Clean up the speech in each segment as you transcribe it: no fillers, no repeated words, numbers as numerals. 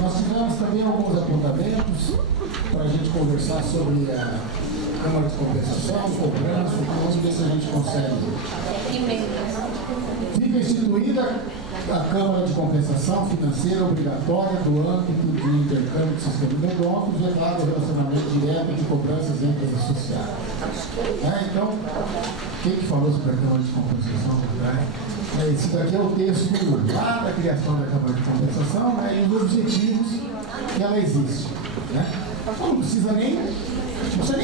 Nós tivemos também alguns apontamentos para a gente conversar sobre a Câmara de Compensação, cobrança, vamos ver se a gente consegue. Fica instituída a Câmara de Compensação Financeira Obrigatória do âmbito de intercâmbio de sistema negócios, vedado o relacionamento direto de cobranças entre as associadas. Então, quem que falou sobre a Câmara de Compensação? Esse daqui é o texto lá da criação da Câmara de Compensação, e os objetivos que ela existe. Então, não precisa nem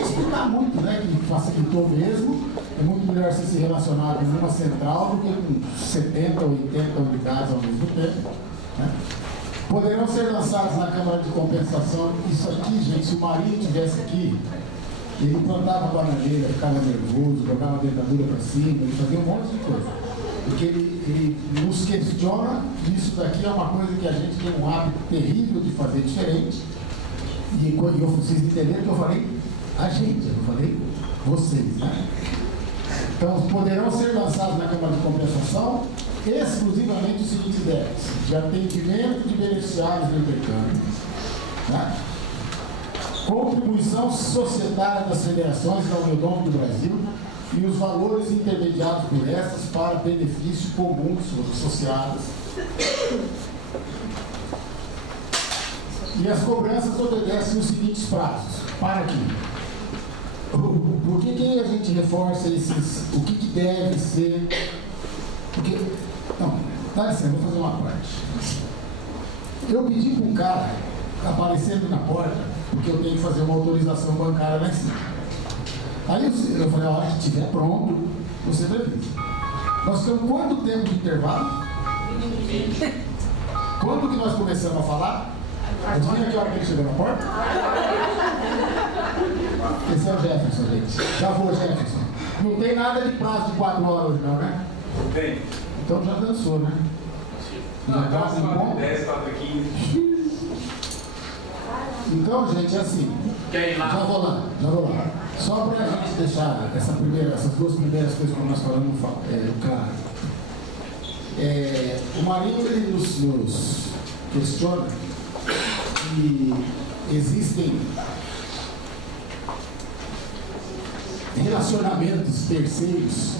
explicar muito, que facilitou mesmo. É muito melhor você se relacionar com uma central do que com 70, 80 unidades ao mesmo tempo. Poderão ser lançados na Câmara de Compensação. Isso aqui, gente, se o Marinho estivesse aqui, ele plantava bananeira, ficava nervoso, jogava a dentadura para cima, ele fazia um monte de coisa. Porque ele nos questiona que isso daqui é uma coisa que a gente tem um hábito terrível de fazer diferente. E vocês entenderam que eu falei a gente, eu não falei vocês, Então, poderão ser lançados na Câmara de Compensação exclusivamente os seguintes débitos: de atendimento de beneficiários do intercâmbio, contribuição societária das federações da União do Brasil e os valores intermediados por estas para benefício comum de suas associadas. E as cobranças obedecem os seguintes prazos. Para aqui. Por que a gente reforça esses? O que deve ser? Porque, não, dá licença, vou fazer uma parte. Eu pedi para um cara aparecendo na porta, porque eu tenho que fazer uma autorização bancária lá em cima. Aí eu falei, a hora que estiver pronto, você previsa. Nós temos quanto tempo de intervalo? Quando que nós começamos a falar? Adivinha que hora que ele chegou na porta? Esse é o Jefferson, gente. Já vou, Jefferson. Não tem nada de prazo de 4 horas hoje, não, né? Não tem. Então já dançou, né? Já quase um bom. 10, 4, 15. Então, gente, é assim. Quer ir lá? Já vou lá. Só para a gente deixar essas duas primeiras coisas que nós falamos claro. O Marinho, ele nos questiona que existem relacionamentos terceiros,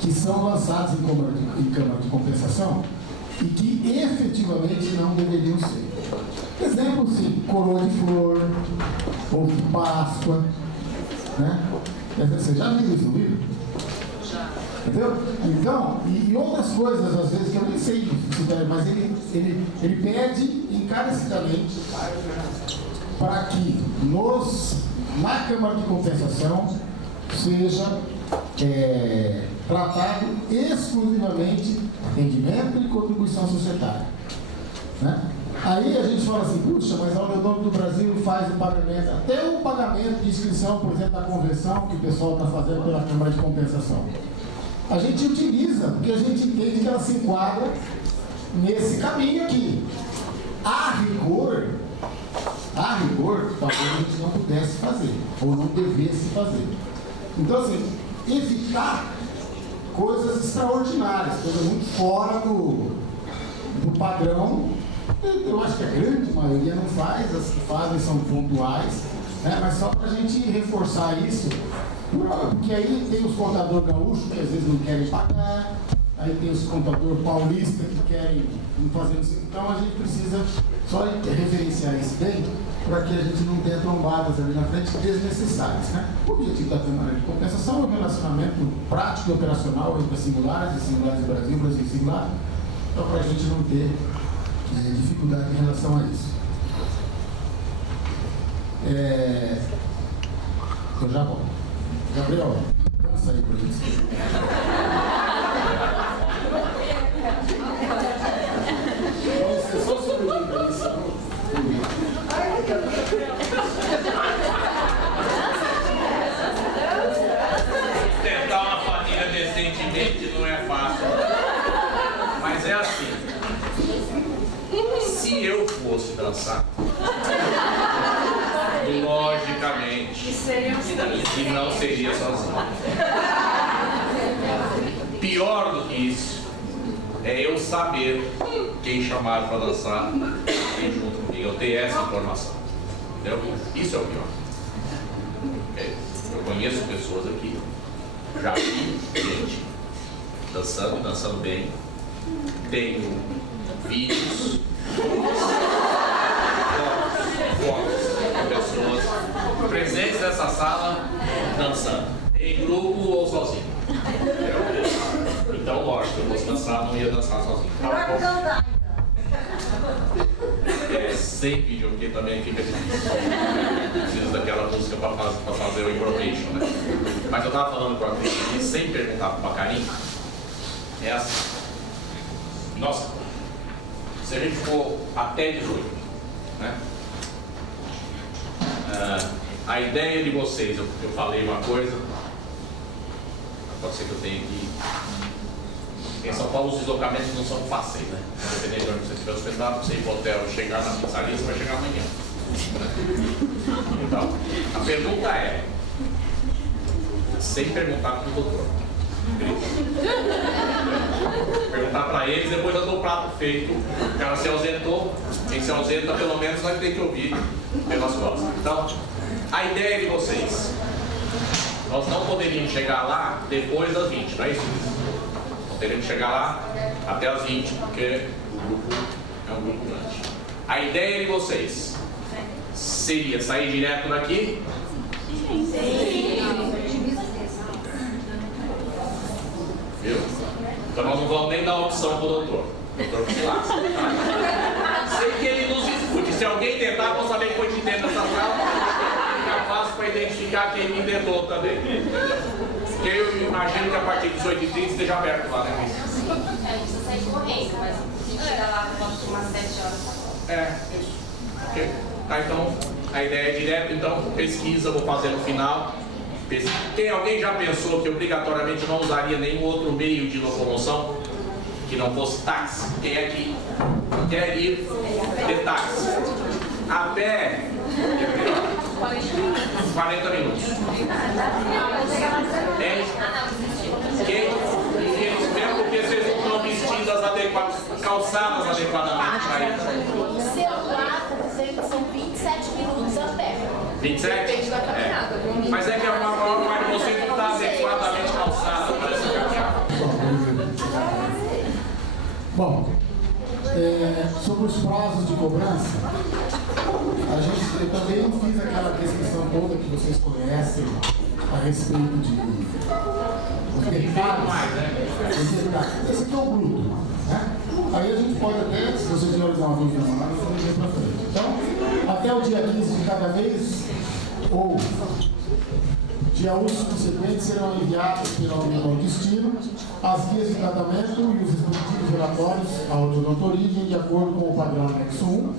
que são lançados em Câmara de Compensação e que efetivamente não deveriam ser. Exemplo, sim, coroa de flor, ovo de Páscoa, Você já viu isso, não viu? Já. Entendeu? Então, e outras coisas, às vezes, que eu nem sei, mas ele pede encarecidamente para que na Câmara de Compensação seja tratado exclusivamente atendimento e contribuição societária. Aí a gente fala assim, puxa, mas a União do Brasil faz o pagamento, até o pagamento de inscrição, por exemplo, da convenção que o pessoal está fazendo pela Câmara de Compensação. A gente utiliza, porque a gente entende que ela se enquadra nesse caminho aqui. A rigor, talvez a gente não pudesse fazer, ou não devesse fazer. Então, assim, evitar coisas extraordinárias, coisas muito fora do padrão. Eu acho que a grande maioria não faz, as que fazem são pontuais, mas só para a gente reforçar isso, porque aí tem os contadores gaúchos que às vezes não querem pagar, aí tem os contadores paulistas que querem não fazer isso. Então a gente precisa só referenciar isso bem, para que a gente não tenha trombadas ali na frente desnecessárias. O objetivo da Câmara de Compensação é o relacionamento prático e operacional entre as singulares e singulares do Brasil, Brasil singular, então para a gente não ter dificuldade em relação a isso. Eu já volto. Gabriel, dança aí para isso. Você só sobrevive isso. Tentar uma família decentemente não é fácil. Mas é assim. Se eu fosse dançar, logicamente, e não seria sozinho. Pior do que isso é eu saber quem chamaram para dançar aí junto comigo, eu ter essa informação. Entendeu? Isso é o pior. Eu conheço pessoas aqui, já vi gente dançando bem, tenho vídeos, fotos de pessoas presentes nessa sala dançando, em grupo ou sozinho. Então, lógico, eu fosse dançar, não ia dançar sozinho. Sem vídeo, porque também fica difícil. Preciso daquela música para fazer o improvisation, né? Mas eu estava falando com a Cris, sem perguntar para o Bacarim, é assim. Nossa, se a gente for até 18, né? A ideia de vocês, eu falei uma coisa, pode ser que eu tenha que... Em São Paulo os deslocamentos não são fáceis, né? Dependendo de onde você estiver hospedado, você ir para o hotel, chegar na pizzaria, você vai chegar amanhã. Então, a pergunta é, sem perguntar para o doutor, perguntar para eles, depois eu dou o prato feito, o cara se ausentou, quem se ausenta pelo menos vai ter que ouvir pelas costas. Então, a ideia de vocês, nós não poderíamos chegar lá depois das 20, não é isso? Teremos que chegar lá até as 20, porque o grupo é um grupo grande. A ideia de vocês seria sair direto daqui? Sim. Viu? Então nós não vamos nem dar opção para o doutor. O doutor se lasca. Tá? Sei que ele nos escute. Se alguém tentar, eu vou saber que foi de dentro dessa sala. Fica fácil para identificar quem me tentou também. Porque eu imagino que a partir dos 8h30 esteja aberto lá, né? Sim, precisa sair correndo, mas a gente chega lá por volta de umas 7 horas. Isso. Ok. Tá, então a ideia é direto, então pesquisa, vou fazer no final. Alguém já pensou que obrigatoriamente não usaria nenhum outro meio de locomoção que não fosse táxi? Quem é que quer ir de táxi? A pé, 40 minutos. Mesmo porque vocês não estão vestidas adequadas, calçadas adequadamente para isso. Celular, são 27 minutos a pé. 27? Depende da caminhada. Mas é que a maior parte de vocês não está adequadamente calçada para essa caminhada. Bom, sobre os prazos de cobrança, eu também não fiz aquela descrição toda que vocês conhecem a respeito de detalhes. Esse aqui é o bruto, né? Aí a gente pode até, se vocês visualizar uma vez na semana, vamos ver para frente. Então, até o dia 15 de cada mês, ou dia 1 subsequente, serão enviados ao destino as guias de tratamento e os respectivos relatórios à origem, de acordo com o padrão anexo 1.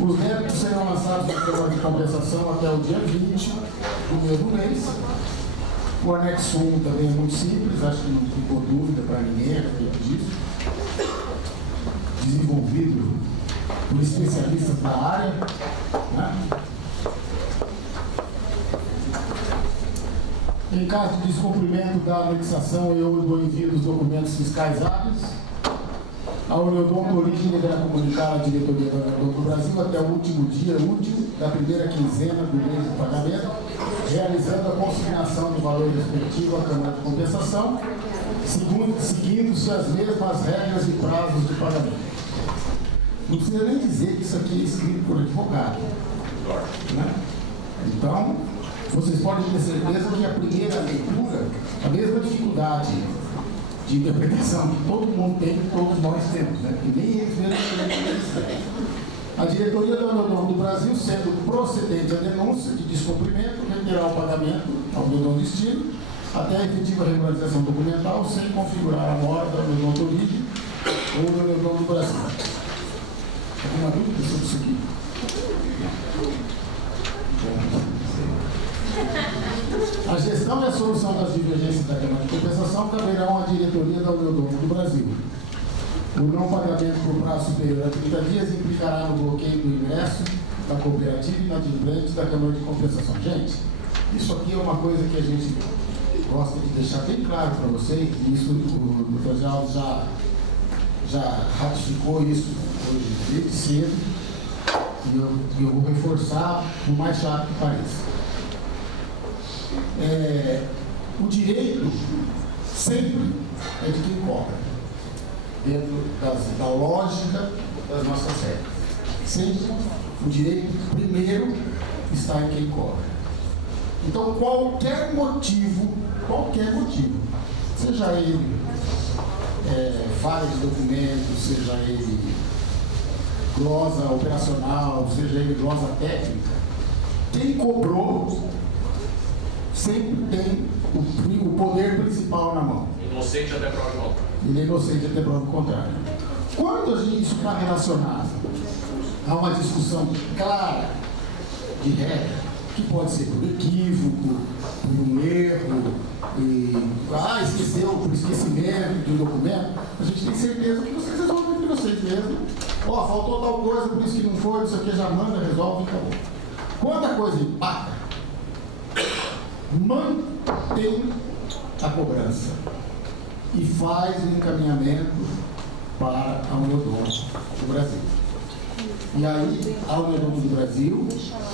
Os débitos serão lançados na Câmara de Compensação até o dia 20 do mesmo mês. O anexo 1 também é muito simples, acho que não ficou dúvida para ninguém a respeito disso. Desenvolvido por especialistas da área, né? Em caso de descumprimento da anexação e ou do envio dos documentos fiscais hábeis, a Uniodonto Origem deverá comunicar à diretoria da Uniodonto do Brasil até o último dia útil da primeira quinzena do mês de pagamento, realizando a consignação do valor respectivo à Câmara de Compensação, seguindo-se as mesmas regras e prazos de pagamento. Não precisa nem dizer que isso aqui é escrito por advogado, né? Então, vocês podem ter certeza que a primeira leitura, a mesma dificuldade de interpretação que todo mundo tem, que todos nós temos, né? Que nem eles mesmos têm. A diretoria da Uniodonto do Brasil, sendo procedente a denúncia de descumprimento, reterá o pagamento ao Uniodonto Destino até a efetiva regularização documental, sem configurar a mora da Uniodonto Origem ou do Uniodonto do Brasil. Alguma dúvida sobre isso aqui? A gestão e a solução das divergências da Câmara de Compensação caberão à diretoria da Uniodonto do Brasil. O não pagamento por prazo superior a 30 dias implicará no bloqueio do ingresso da cooperativa e inadimplente da Câmara de Compensação. Gente, isso aqui é uma coisa que a gente gosta de deixar bem claro para vocês, e isso o Dr. Geraldo já ratificou isso hoje desde cedo. E eu vou reforçar, por mais chato que pareça. O direito sempre é de quem cobra, dentro da lógica das nossas regras. Sempre o direito primeiro está em quem cobra. Então, qualquer motivo, seja ele falha de documento, seja ele glosa operacional, seja ele glosa técnica, quem cobrou sempre tem o poder principal na mão. Inocente até prova contrária. Ele é inocente até prova contrária. Quando isso está relacionado a uma discussão clara de regra, que pode ser por equívoco, por um erro, esqueceu por esquecimento do documento, a gente tem certeza que vocês resolvem entre vocês mesmos. Faltou tal coisa, por isso que não foi, isso aqui já manda, resolve e acabou. Quando a coisa empata, mantém a cobrança e faz o encaminhamento para a Uniodonto do Brasil. E aí, a Uniodonto do Brasil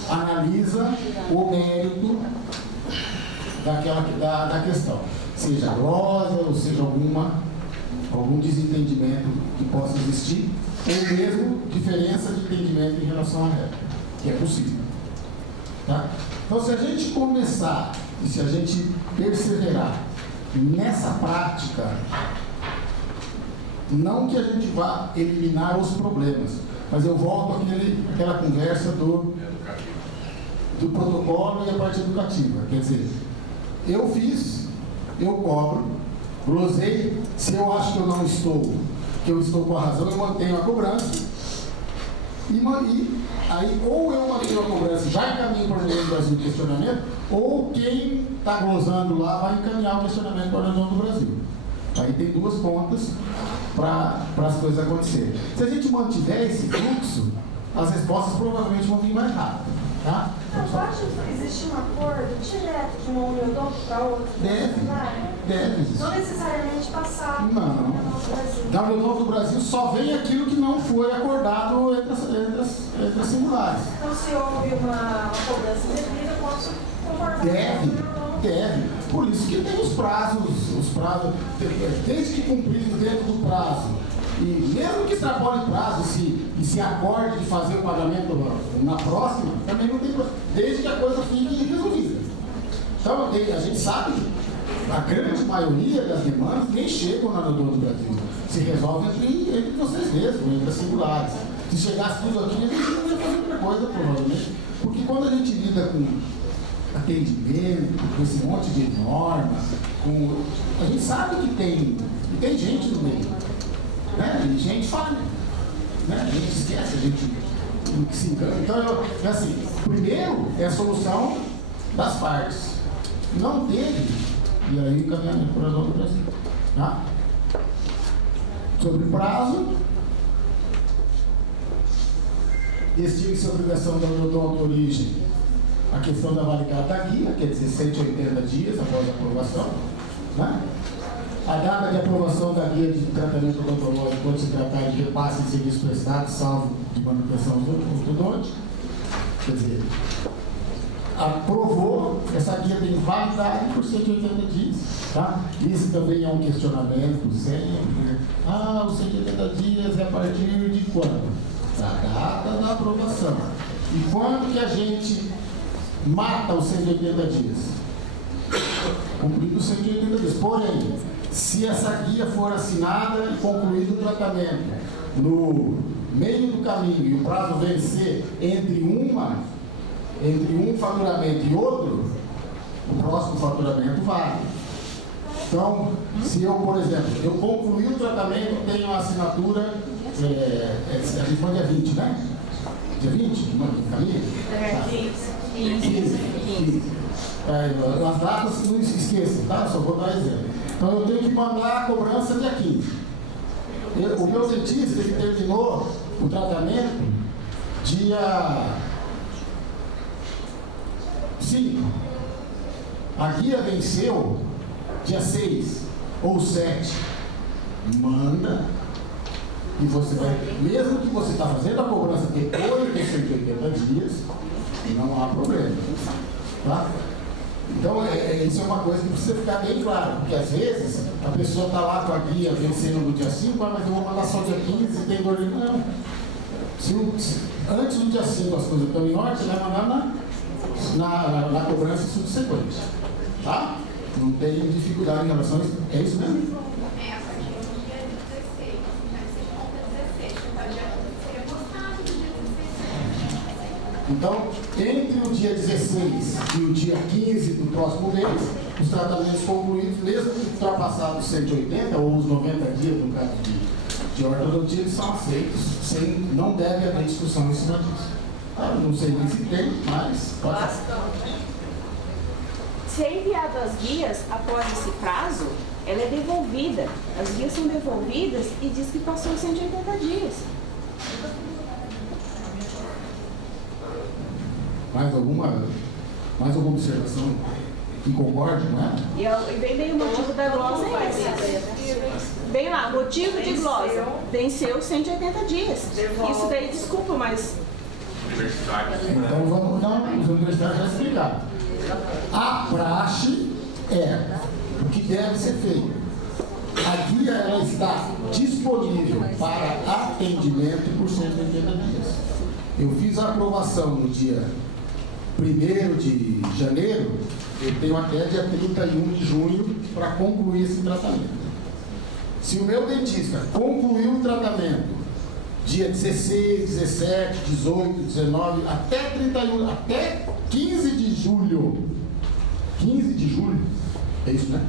analisa o mérito da questão, seja glosa ou seja algum desentendimento que possa existir, ou mesmo diferença de entendimento em relação à regra, que é possível. Tá? Então, se a gente começar e se a gente perseverar nessa prática, não que a gente vá eliminar os problemas, mas eu volto àquela conversa do protocolo e a parte educativa. Quer dizer, eu fiz, eu cobro, glosei, se eu acho que eu estou com a razão, eu mantenho a cobrança, e aí ou eu mantenho a cobrança, já encaminho para o União do Brasil o questionamento, ou quem está glosando lá vai encaminhar o questionamento para a União do Brasil. Aí tem duas pontas para as coisas acontecerem. Se a gente mantiver esse fluxo, as respostas provavelmente vão vir mais rápido. Tá? Não pode existir um acordo direto de uma Uniodonto para outra? Deve. Não necessariamente passar Não. Da Uniodonto do Brasil só vem aquilo que não foi acordado entre as singulares. Então, se houve uma cobrança devida, eu posso concordar? Deve. Por isso que tem os prazos, desde que cumprido dentro do prazo, e mesmo que extrapole prazo, se acorde de fazer o pagamento na próxima, também não tem problema, desde que a coisa fique resolvida. Então, a gente sabe, a grande maioria das demandas nem chegam na Uniodonto do Brasil, se resolve entre vocês mesmos, entre as singulares. Se chegasse tudo aqui, a gente não ia fazer outra coisa, provavelmente, porque quando a gente lida com atendimento, com esse monte de norma, a gente sabe que tem gente no meio, né? E gente falha, né? A gente esquece, a gente se engana. Então, assim, primeiro é a solução das partes. Não teve, e aí o encaminhamento para a União do Brasil. Tá? Sobre prazo, extingue-se a obrigação da Uniodonto origem a questão da validade da guia, quer dizer, 180 dias após a aprovação. Né? A data de aprovação da guia de tratamento odontológico quando se tratar de repasse de serviços prestados, salvo de manutenção ortodôntica. Quer dizer, aprovou, essa guia tem validade por 180 dias. Tá? Isso também é um questionamento sempre. Os 180 dias é a partir de quando? Da data da aprovação. E quando que a gente mata os 180 dias? Cumprido os 180 dias. Porém, se essa guia for assinada e concluído o tratamento no meio do caminho e o prazo vencer entre um faturamento e outro, o próximo faturamento vale. Então, se eu, por exemplo, eu concluí o tratamento, tenho a assinatura, a gente foi dia 20, né? Dia 20? Caminho? 15. As datas não se esqueçam, tá? Só vou dar exemplo. Então eu tenho que mandar a cobrança dia 15. O meu dentista, ele terminou o tratamento dia 5. A guia venceu dia 6 ou 7. Manda. E você vai, mesmo que você está fazendo a cobrança depois dos 180 não há problema. Tá? Então, isso é uma coisa que precisa ficar bem claro, porque às vezes a pessoa está lá com a guia vencendo no dia 5, mas eu vou mandar só dia 15 e tem dor de... Não. Antes do dia 5 as coisas estão em ordem, você vai mandar na cobrança subsequente. Tá? Não tem dificuldade em relação a isso. É isso mesmo? É, a partir do dia 16. Mas você conta 16, seria postado no dia 16. Então, entre o dia 16 e o dia 15 do próximo mês, os tratamentos concluídos, mesmo que ultrapassados 180 ou os 90 dias, no caso de ortodontia, eles são aceitos, não deve haver discussão em cima disso. Não sei nem se tem, mas pode. Se é enviado as guias após esse prazo, ela é devolvida. As guias são devolvidas e diz que passou 180 dias. Mais alguma observação que concorde, não é? E bem daí o motivo da glosa é esse. Bem lá, motivo de glosa. Venceu 180 dias. Isso daí, desculpa, mas... Universidade. Então vamos dar os universitários já explicaram. A praxe é o que deve ser feito. A guia ela está disponível para atendimento por 180 dias. Eu fiz a aprovação no dia 1º de janeiro, eu tenho até dia 31 de junho para concluir esse tratamento. Se o meu dentista concluiu o tratamento dia 16, 17, 18, 19, até 31, até 15 de julho. 15 de julho, é isso, né?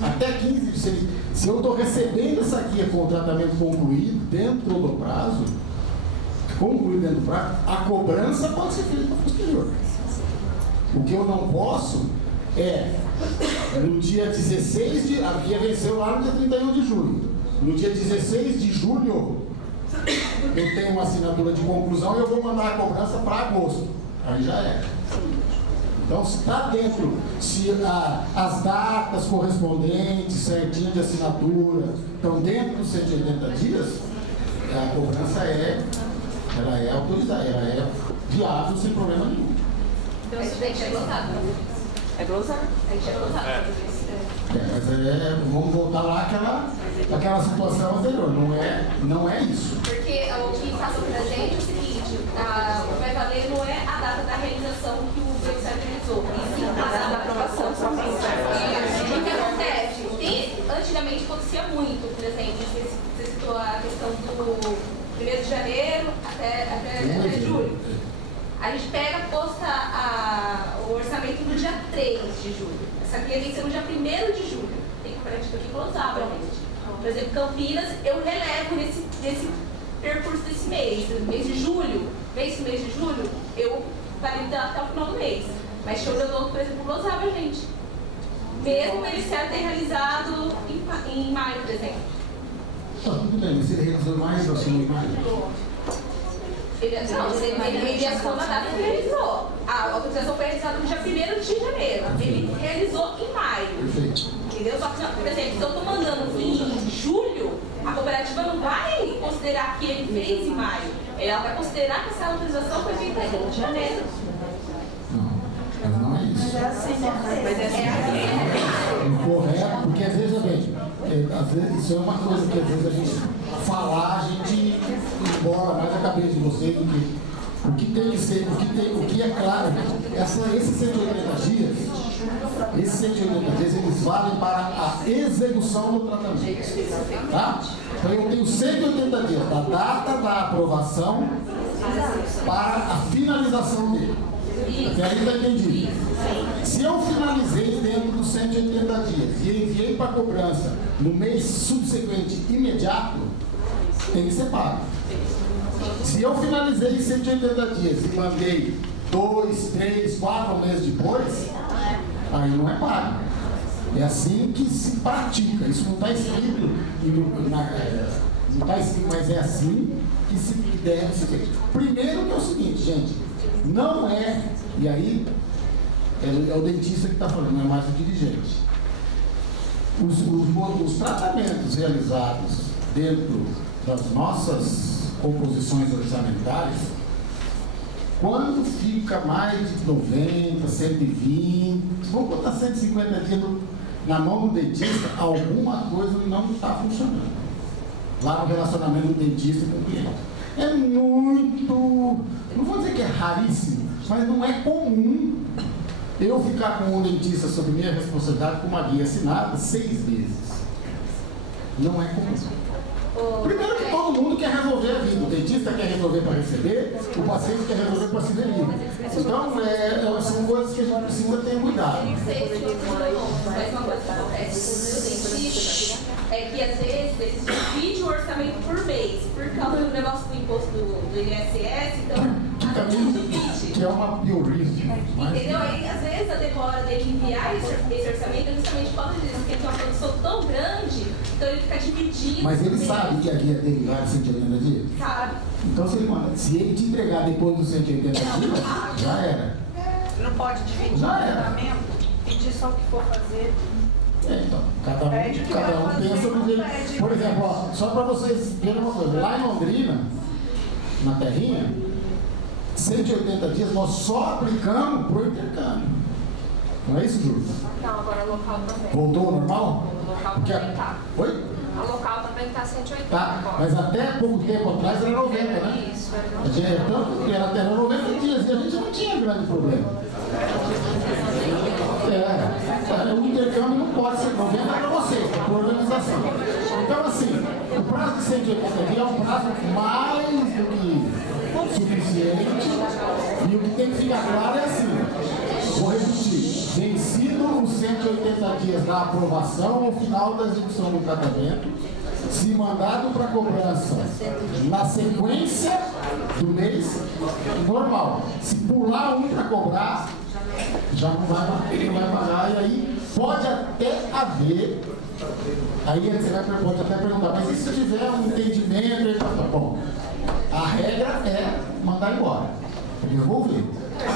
Até 15 de julho. Se eu estou recebendo essa guia com o tratamento concluído dentro do prazo, a cobrança pode ser feita posterior. O que eu não posso é, no dia 16 de... A guia venceu lá no dia 31 de julho. No dia 16 de julho, eu tenho uma assinatura de conclusão e eu vou mandar a cobrança para agosto. Aí já é. Então, se está dentro, se as datas correspondentes, certinho de assinatura, estão dentro dos 180 dias, a cobrança ela é autorizada, ela é viável sem problema nenhum. Então isso tem que ser glosado. É glosar? Tem que ser glosado. Mas vamos voltar lá àquela situação anterior, não é isso. Porque o que passou pra gente é o seguinte, o que vai valer não é a data da realização que o beneficiário realizou, e sim a data da aprovação somente. O que acontece? Antigamente acontecia muito, por exemplo, você citou a questão do 1º de janeiro até julho. A gente posta o orçamento no dia 3 de julho. Essa guia tem que ser no dia 1º de julho. Tem que prática que glosava, gente. Por exemplo, Campinas, eu relevo nesse percurso desse mês. No mês de julho, mês de julho, eu valido até o final do mês. Mas show de odonto, por exemplo, glosava, gente. Mesmo o beneficiário ter realizado em maio, por exemplo. Tá, tudo bem, mas ele realizou mais ou em maio? Ele realizou na data que ele realizou. A autorização foi realizada no dia 1º de janeiro. Ele realizou em maio. Perfeito. Entendeu? Só que, por exemplo, se eu estou mandando em julho, a cooperativa não vai considerar que ele fez em maio. Ela vai considerar que essa autorização foi feita em janeiro. Não é isso. Mas é assim, né? Correto, porque às vezes, às vezes, isso é uma coisa que às vezes a gente falar, a gente embora mais a cabeça de vocês, o que tem que ser, o que é claro, esses 180 dias, eles valem para a execução do tratamento. Tá? Então eu tenho 180 dias da data da aprovação para a finalização dele. E aí está entendido. Se eu finalizei dentro dos 180 dias e enviei para a cobrança no mês subsequente imediato, tem que ser pago. Se eu finalizei em 180 dias e mandei 2, 3, 4 meses depois, aí não é pago. É assim que se pratica. Isso não está escrito, não está escrito, mas é assim que deve ser feito. Primeiro que é o seguinte, gente, não é, e aí é o dentista que está falando, não é mais o dirigente. Os tratamentos realizados dentro das nossas composições orçamentárias, Quando fica mais de 90, 120, vamos botar 150 dias na mão do dentista, alguma coisa não está funcionando. Lá no relacionamento do dentista com o cliente. É muito, não vou dizer que é raríssimo, mas não é comum eu ficar com um dentista sob minha responsabilidade com uma guia assinada 6 meses. Não é comum. Primeiro que todo mundo quer resolver a vida. O dentista quer resolver para receber, o paciente quer resolver para se ver livre. Então, são coisas que a gente precisa ter cuidado. Não sei se você falou, mas uma coisa que acontece no dentista é que às vezes eles dividem o orçamento por mês, por causa do negócio do imposto do INSS, então a gente divide. Que é uma biorrífica. Entendeu? Aí, às vezes, a demora dele enviar esse orçamento é justamente por causa disso, porque ele tem uma produção tão grande, então ele fica dividindo. Mas ele sabe que a guia dele vai de 180 dias? Sabe. Então, se ele te entregar depois dos 180 dias, já era. Não pode dividir Já o era. tratamento, pedir só o que for fazer. Então, cada um pensa no jeito. Por exemplo, ó, só para vocês verem uma coisa, lá em Londrina, na terrinha, 180 dias nós só aplicamos pro intercâmbio. Não é isso, Júlio? Não, agora o local também. Voltou ao normal? O local Porque também tá. Oi? O local também tá 180 Tá, agora. mas até pouco tempo atrás era 90, né? Isso, A gente era tanto que era até 90 dias e a gente não tinha grande problema. O intercâmbio não pode ser 90 para você, é por organização. Então, assim, o prazo de 180 dias é um prazo mais do que suficiente. E o que tem que ficar claro é assim: vou repetir, vencido os 180 dias da aprovação ao final da execução do tratamento, se mandado para cobrança na sequência do mês, normal. Se pular um para cobrar, já não vai pagar, e aí pode até haver, aí você pode até perguntar, mas e se tiver um entendimento, ele fala, bom, a regra é mandar embora, devolver.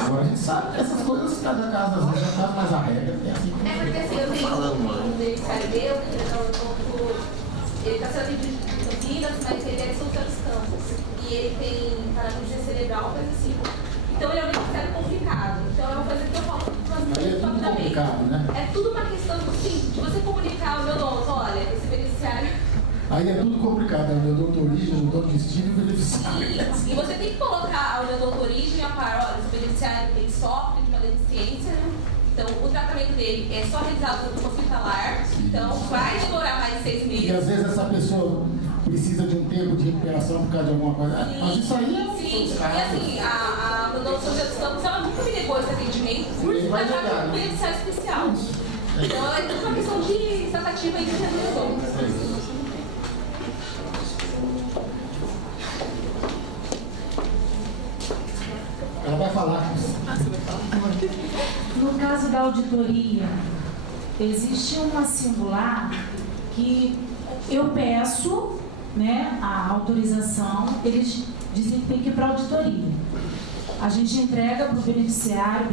Agora a gente sabe que essas coisas, cada caso às vezes já está, mas a regra é assim. É porque assim, eu tenho um beneficiário meu, ele está sendo atendido de Campinas, mas ele é de São José dos Campos. E ele tem paralisia cerebral, coisa assim. Então ele é um beneficiário complicado. Então é uma coisa que eu falo Aí é tudo complicado, né? É tudo uma questão assim, de você comunicar ao meu dono, olha, esse beneficiário. Aí é tudo complicado, né? Eu dou origem, eu dou destino e beneficiário. E você tem que colocar a dor origem a par, olha, esse beneficiário ele sofre de uma deficiência, né? Então o tratamento dele é só realizado no hospitalar, então vai demorar mais de 6 meses. E às vezes essa pessoa precisa de um tempo de recuperação por causa de alguma coisa. Mas isso aí é sim. E assim, a Dona São José dos Campos, ela nunca me negou esse atendimento por Vai tratar negar, com um né? beneficiário especial. Então é tudo uma questão de tratativa e de resolução. Ela vai falar. No caso da auditoria, existe uma singular que eu peço, né, a autorização, eles dizem que tem que ir para a auditoria. A gente entrega para o beneficiário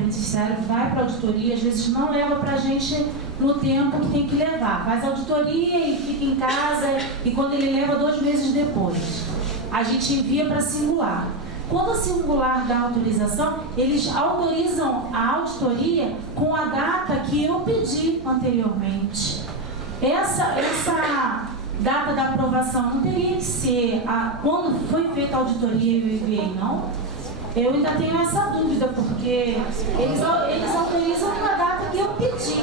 vai para a auditoria, às vezes não leva para a gente no tempo que tem que levar. Faz a auditoria e fica em casa, e quando ele leva 2 meses depois, a gente envia para a singular. Quando a singular dá autorização, eles autorizam a auditoria com a data que eu pedi anteriormente. Essa data da aprovação não teria que ser quando foi feita a auditoria e eu enviei, não? Eu ainda tenho essa dúvida, porque eles autorizam na data que eu pedi.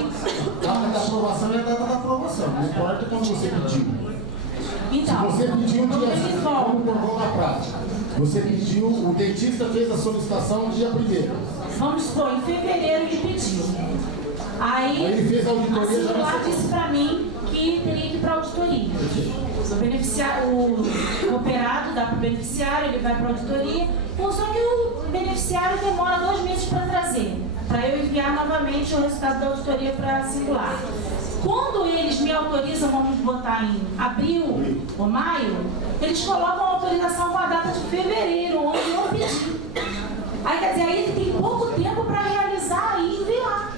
A data da aprovação é a data da aprovação, não importa quando você pediu. Então, Se você pediu um dia, eles vamos voltam. pôr na prática. Você pediu, o dentista fez a solicitação no dia 1º. Vamos supor, em fevereiro ele pediu. Aí Ele fez a a auditoria já singular na disse para mim que teria que ir para a auditoria. O cooperado dá para o beneficiário, ele vai para a auditoria, só que o beneficiário demora 2 meses para trazer, para eu enviar novamente o resultado da auditoria para a singular. Quando eles me autorizam, vamos botar em abril ou maio, eles colocam a autorização com a data de fevereiro, onde eu pedi. Aí quer dizer, aí ele tem pouco tempo para realizar e enviar.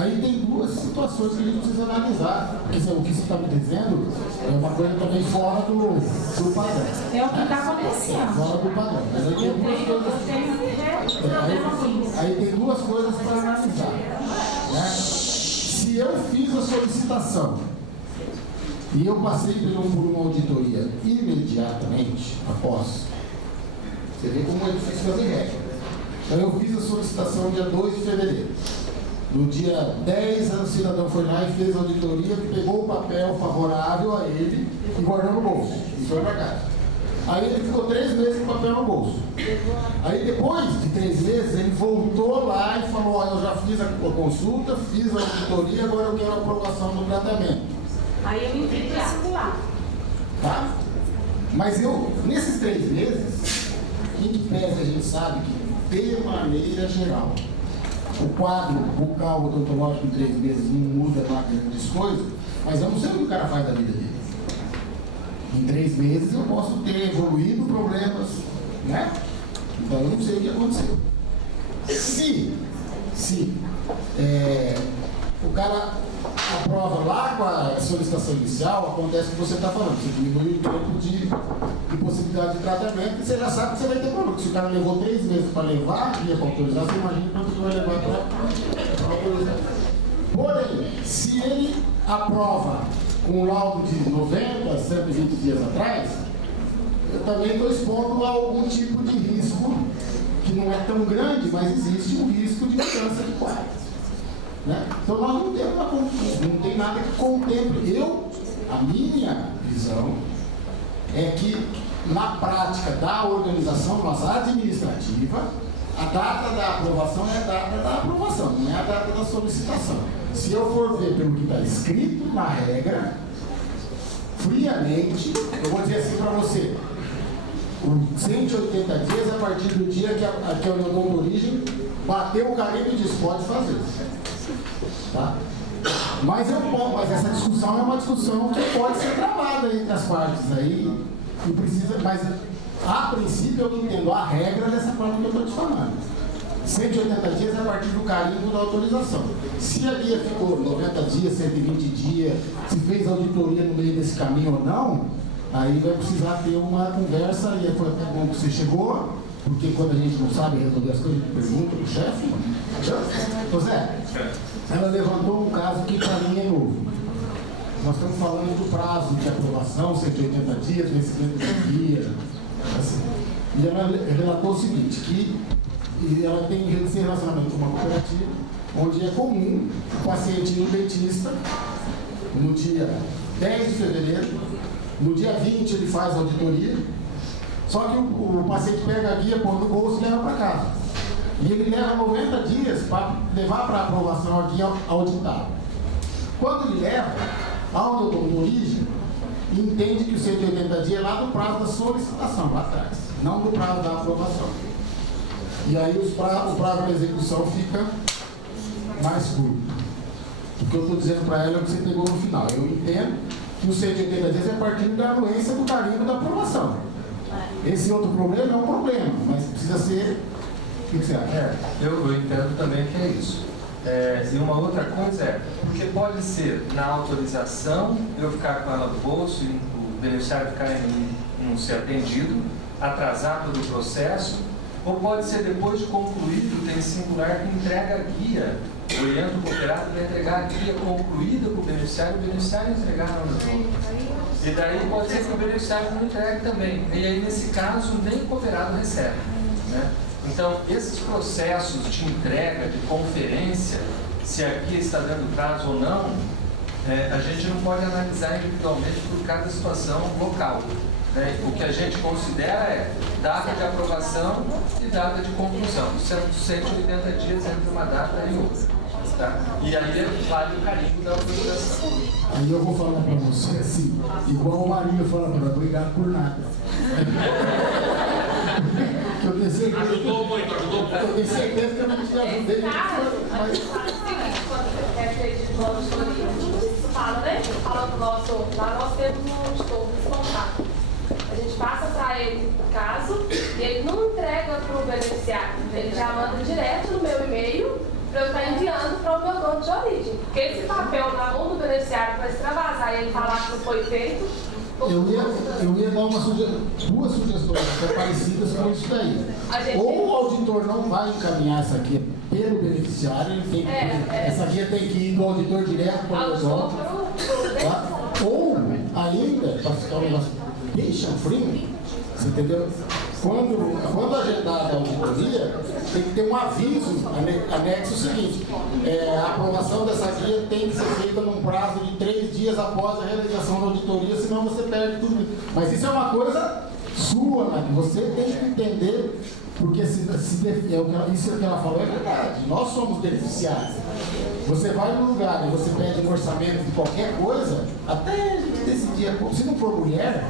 Aí tem 2 situações que a gente precisa analisar. Quer dizer, o que você está me dizendo é uma coisa também fora do padrão. É o que está acontecendo. Fora do padrão. Mas aí tem 2 coisas. Aí tem duas coisas para analisar. Né? Se eu fiz a solicitação e eu passei por uma auditoria imediatamente após, você vê como é difícil fazer regra. Então eu fiz a solicitação dia 2 de fevereiro. No dia 10, o cidadão foi lá e fez a auditoria, pegou o papel favorável a ele e guardou no bolso. E foi para casa. Aí ele ficou 3 meses com o papel no bolso. Aí depois de 3 meses, ele voltou lá e falou, eu já fiz a consulta, fiz a auditoria, agora eu quero a aprovação do tratamento. Aí eu envio para circular. Tá? Mas eu, nesses 3 meses, em que pese a gente sabe que, de maneira geral, o quadro bucal odontológico em 3 meses não muda lá grandes coisas, mas eu não sei o que o cara faz da vida dele. Em 3 meses eu posso ter evoluído problemas, né? Então eu não sei o que aconteceu. Se o cara aprova lá com a solicitação inicial, acontece o que você está falando, você diminui o tempo de possibilidade de tratamento e você já sabe que você vai ter problema. Se o cara levou 3 meses para levar, para autorizar, você imagina quanto você vai levar para autorizar. Porém, se ele aprova com um laudo de 90, 120 dias atrás, eu também estou expondo a algum tipo de risco, que não é tão grande, mas existe um risco de mudança de quadro. Né? Então nós não temos não tem nada que contemple. A minha visão é que na prática da organização nossa administrativa, a data da aprovação é a data da aprovação, não é a data da solicitação. Se eu for ver pelo que está escrito na regra, friamente, eu vou dizer assim para você, os 180 dias a partir do dia que a odontorigem bateu o carimbo e disse, pode fazer. Tá? Mas essa discussão é uma discussão que pode ser travada entre as partes aí, e precisa, mas a princípio eu entendo a regra dessa forma que eu estou te falando. 180 dias é a partir do carimbo da autorização. Se a guia ficou 90 dias, 120 dias, se fez auditoria no meio desse caminho ou não, aí vai precisar ter uma conversa, e foi até bom que você chegou, porque quando a gente não sabe resolver as coisas, a gente pergunta para o chefe. Ô Zé, ela levantou um caso que para mim é novo. Nós estamos falando do prazo de aprovação, 180 dias, vencimento de guia. Assim. E ela relatou o seguinte, que ela tem esse relacionamento com uma cooperativa, onde é comum o paciente ir no dentista no dia 10 de fevereiro, no dia 20 ele faz a auditoria, só que o paciente pega a guia, põe no bolso e leva para casa. E ele leva 90 dias para levar para aprovação a guia auditada. Quando ele leva, a odontorigem entende que o 180 dias é lá do prazo da solicitação, lá atrás, não do prazo da aprovação. E aí o prazo da execução fica mais curto. O que eu estou dizendo para ela é o que você pegou no final. Eu entendo que os 180 dias é a partir da anuência do carimbo da aprovação. Esse outro problema é um problema, mas precisa ser... O que você acha? Eu entendo também que é isso. E uma outra coisa porque pode ser na autorização eu ficar com ela no bolso e o beneficiário ficar não ser atendido, atrasar todo o processo, ou pode ser depois de concluído, tem singular que entrega a guia, orienta o cooperado para entregar a guia concluída para o beneficiário entregar na odonto. E daí pode ser que o beneficiário não entregue também. E aí, nesse caso, nem o cooperado recebe. Né? Então, esses processos de entrega, de conferência, se a guia está dando prazo ou não, a gente não pode analisar individualmente por cada situação local. Né? O que a gente considera é data de aprovação e data de conclusão. 180 dias entre uma data e outra. Tá? E aí vale o carimbo da autorização. Aí eu vou falar para você assim, igual o Marinho fala para obrigado por nada. Eu tenho certeza. Ajudou muito. Eu tenho certeza que eu não te ajudei. Fala, né? Fala do nosso, lá nós temos um estudo de contato. A gente passa para ele o caso e ele não entrega para o beneficiário. Ele já manda direto no meu e-mail para eu estar enviando para o meu dono de origem. Porque esse papel na mão do beneficiário para extravasar e ele falar que não foi feito, Eu ia dar duas sugestões parecidas com isso daí. Ou o auditor não vai encaminhar essa guia pelo beneficiário, ele tem que, essa guia tem que ir do auditor direto para o odonto. Tá? Ou ainda, para ficar um negócio patient free, você entendeu? Quando agendada a auditoria, tem que ter um aviso anexo o seguinte: a aprovação dessa guia tem que ser feita num prazo de 3 dias após a realização da auditoria, senão você perde tudo. Mas isso é uma coisa sua, né? Você tem que entender, porque isso que ela falou é verdade. Nós somos beneficiários. Você vai num lugar e você pede um orçamento de qualquer coisa, até a gente decidir. Se não for mulher,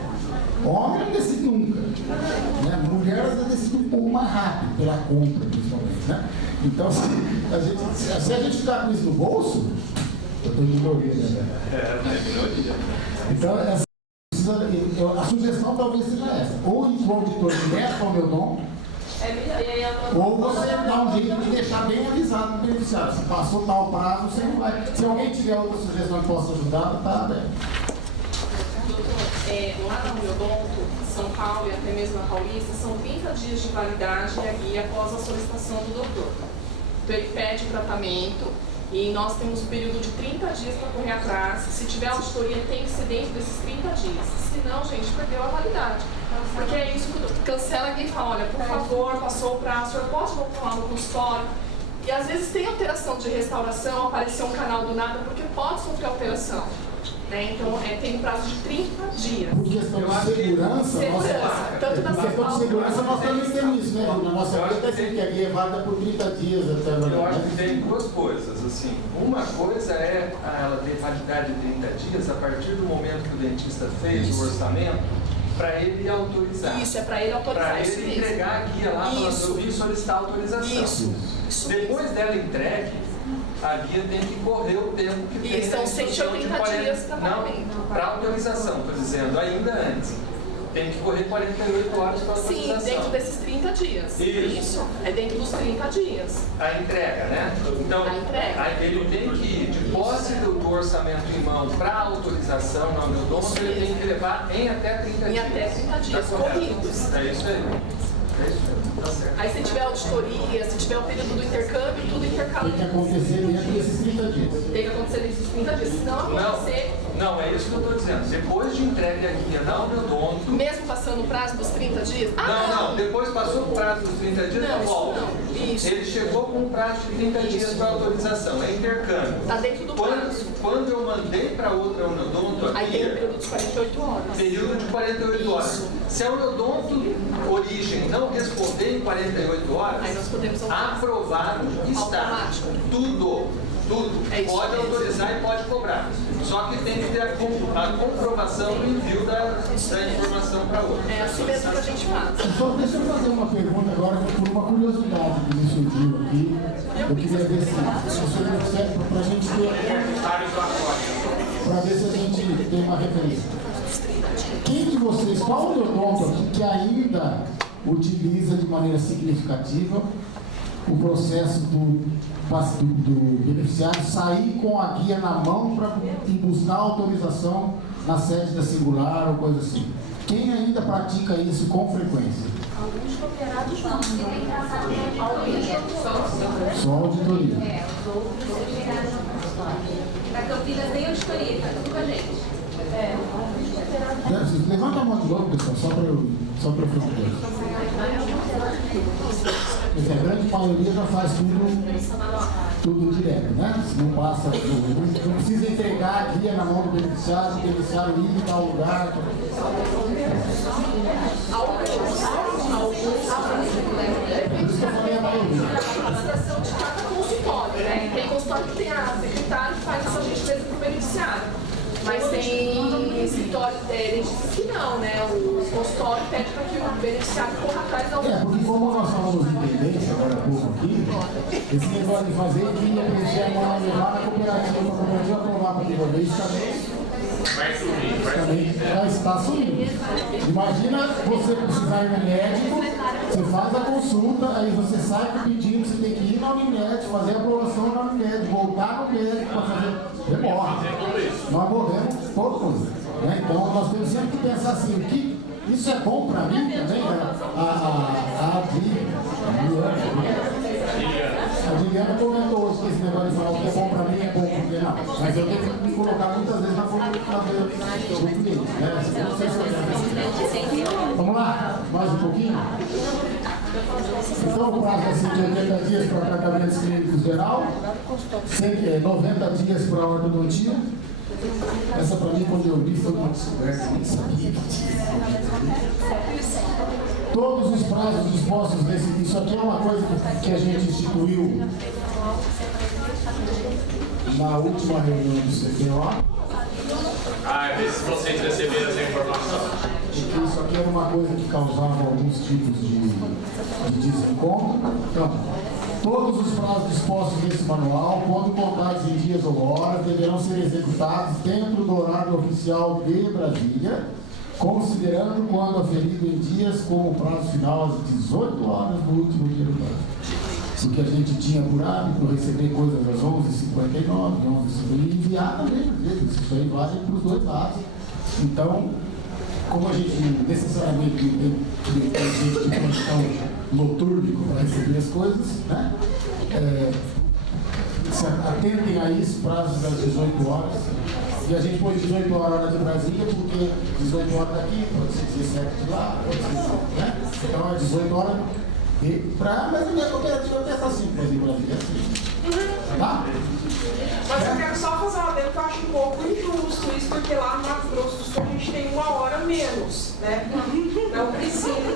homem não decide nunca. Né? Mulher às vezes decide um pouco mais rápido, pela compra, principalmente. Né? Então, se a gente ficar com isso no bolso, eu estou em minoria, né? Então, a sugestão talvez seja essa. Ou ir para o auditor direto ao meu nome, ou você dá um jeito de deixar bem avisado no beneficiário. Se passou tal prazo, você não vai. Se alguém tiver outra sugestão que possa ajudar, tá aberto. Lá na Uniodonto, São Paulo e até mesmo na Paulista, são 30 dias de validade e a guia após a solicitação do doutor. Então ele pede o tratamento e nós temos um período de 30 dias para correr atrás. Se tiver auditoria, tem que ser dentro desses 30 dias. Senão, gente, perdeu a validade. Porque é isso que cancela a guia e fala: olha, por favor, passou o prazo, o senhor pode voltar lá no consultório. E às vezes tem alteração de restauração, apareceu um canal do nada, porque pode sofrer alteração. Né? Então, tem um prazo de 30 dias. Por questão de segurança, tanto na questão de segurança, nós também temos isso, né? Na nossa guia está dizendo que a guia é válida por 30 dias até agora. Eu acho que tem duas coisas, assim. Uma coisa é ela ter validade de 30 dias a partir do momento que o dentista fez o orçamento, para ele autorizar. Isso, é para ele autorizar. Para ele entregar a guia lá, falando: eu vim solicitar autorização. Isso. Depois dela entregue, a guia tem que correr o tempo que tem. E são 180 dias para pagamento. Não, para autorização, estou dizendo, ainda antes. Tem que correr 48 horas para autorização. Sim, dentro desses 30 dias. Isso. É dentro dos 30 dias. A entrega, né? Então, a entrega. Ele tem que ir de posse do orçamento em mão para autorização no Uniodonto, ele tem que levar em até 30 dias. Em até 30 dias, corridos. É isso aí. Tá certo. Aí se tiver auditoria, se tiver o período do intercâmbio, tudo intercalado. Tem que acontecer dentro desses 30 dias. Tem que acontecer nesses 30 dias, se não acontecer... Não, é isso que eu estou dizendo. Depois de entregue a guia na Uniodonto... Mesmo passando o prazo dos 30 dias? Não. Depois passou o prazo dos 30 dias, não, volta. Isso. Ele chegou com um prazo de 30 dias para autorização. É intercâmbio. Está dentro do prazo. Quando eu mandei para outra Uniodonto a aí guia... tem um período de 48 horas. Período de 48 horas. Se a Uniodonto Origem não responder em 48 horas, aí nós podemos aprovado está. Tudo. Pode autorizar e pode cobrar. Só que tem que ter a comprovação do envio da informação para outra. É assim mesmo que a gente faz. Só deixa eu fazer uma pergunta agora, por uma curiosidade que me surgiu aqui. Eu queria ver se o senhor consegue, para a gente ter... para ver se a gente tem uma referência. Quem de vocês, qual odonto aqui que ainda utiliza de maneira significativa o processo do beneficiário sair com a guia na mão para ir buscar autorização na sede da singular ou coisa assim? Quem ainda pratica isso com frequência? Alguns cooperados não. Só auditoria. Os outros da Campinas nem auditoria, está tudo com a gente. Levanta a mão de novo, pessoal, só para eu fazer. A grande maioria já faz tudo direto, né? Não passa, não precisa entregar a guia na mão do beneficiário, o beneficiário ir em tal lugar. Por isso que eu falei a maioria. A situação de cada consultório, né? Tem consultório que tem a secretária que faz essa gentileza para o beneficiário. Mas tem escritório dentistas que não, né? O consultório pede para que o beneficiário corra atrás da outra. Porque como nós falamos de tendência agora há pouco aqui, esse negócio de fazer guia, beneficiário, levar na cooperativa aprovar para devolver, isso também já está subindo. Imagina você precisar ir no médico, você faz a consulta, aí você sai pedindo, você tem que ir na Unimed, fazer a aprovação na Unimed, voltar no médico para fazer. Demora. Nós morremos todo mundo. Né? Então nós temos sempre que pensar assim, que isso é bom para mim também, né? A Juliana comentou hoje que esse negócio de falar o que é bom para mim é bom, porque não. Mas eu tenho que me colocar muitas vezes na forma do cliente, né? Vamos lá, mais um pouquinho? Então o prazo é 180 dias para tratamentos clínicos geral, 90 dias para a ortodontia. Essa para mim, quando eu vi, foi uma descoberta, nem sabia que tinha. Todos os prazos dispostos nesse. Isso aqui é uma coisa que a gente instituiu na última reunião do CPO. Vê se vocês receberam essa informação. Porque isso aqui era uma coisa que causava alguns tipos de desencontro. Então, todos os prazos dispostos nesse manual, quando contados em dias ou horas, deverão ser executados dentro do horário oficial de Brasília, considerando quando aferido em dias como prazo final às 18 horas do último dia do prazo. O que a gente tinha por hábito, receber coisas às 11h59, 11h50, e enviar também, às vezes. Isso aí vale para os dois lados. Então, como a gente necessariamente tem gente de plantão noturno para receber as coisas, né? Se atentem a isso, prazo das 18 horas. E a gente pôs 18 horas de Brasília, porque 18 horas daqui, pode ser 17 de lá, pode ser, né? Então é 18 horas. Mas a minha cooperativa pensa assim, por exemplo, assim. Tá? Mas eu quero só fazer uma adendo que eu acho um pouco injusto isso, porque lá no Mato Grosso do Sul a gente tem 1 hora menos, né? Não precisa. Então,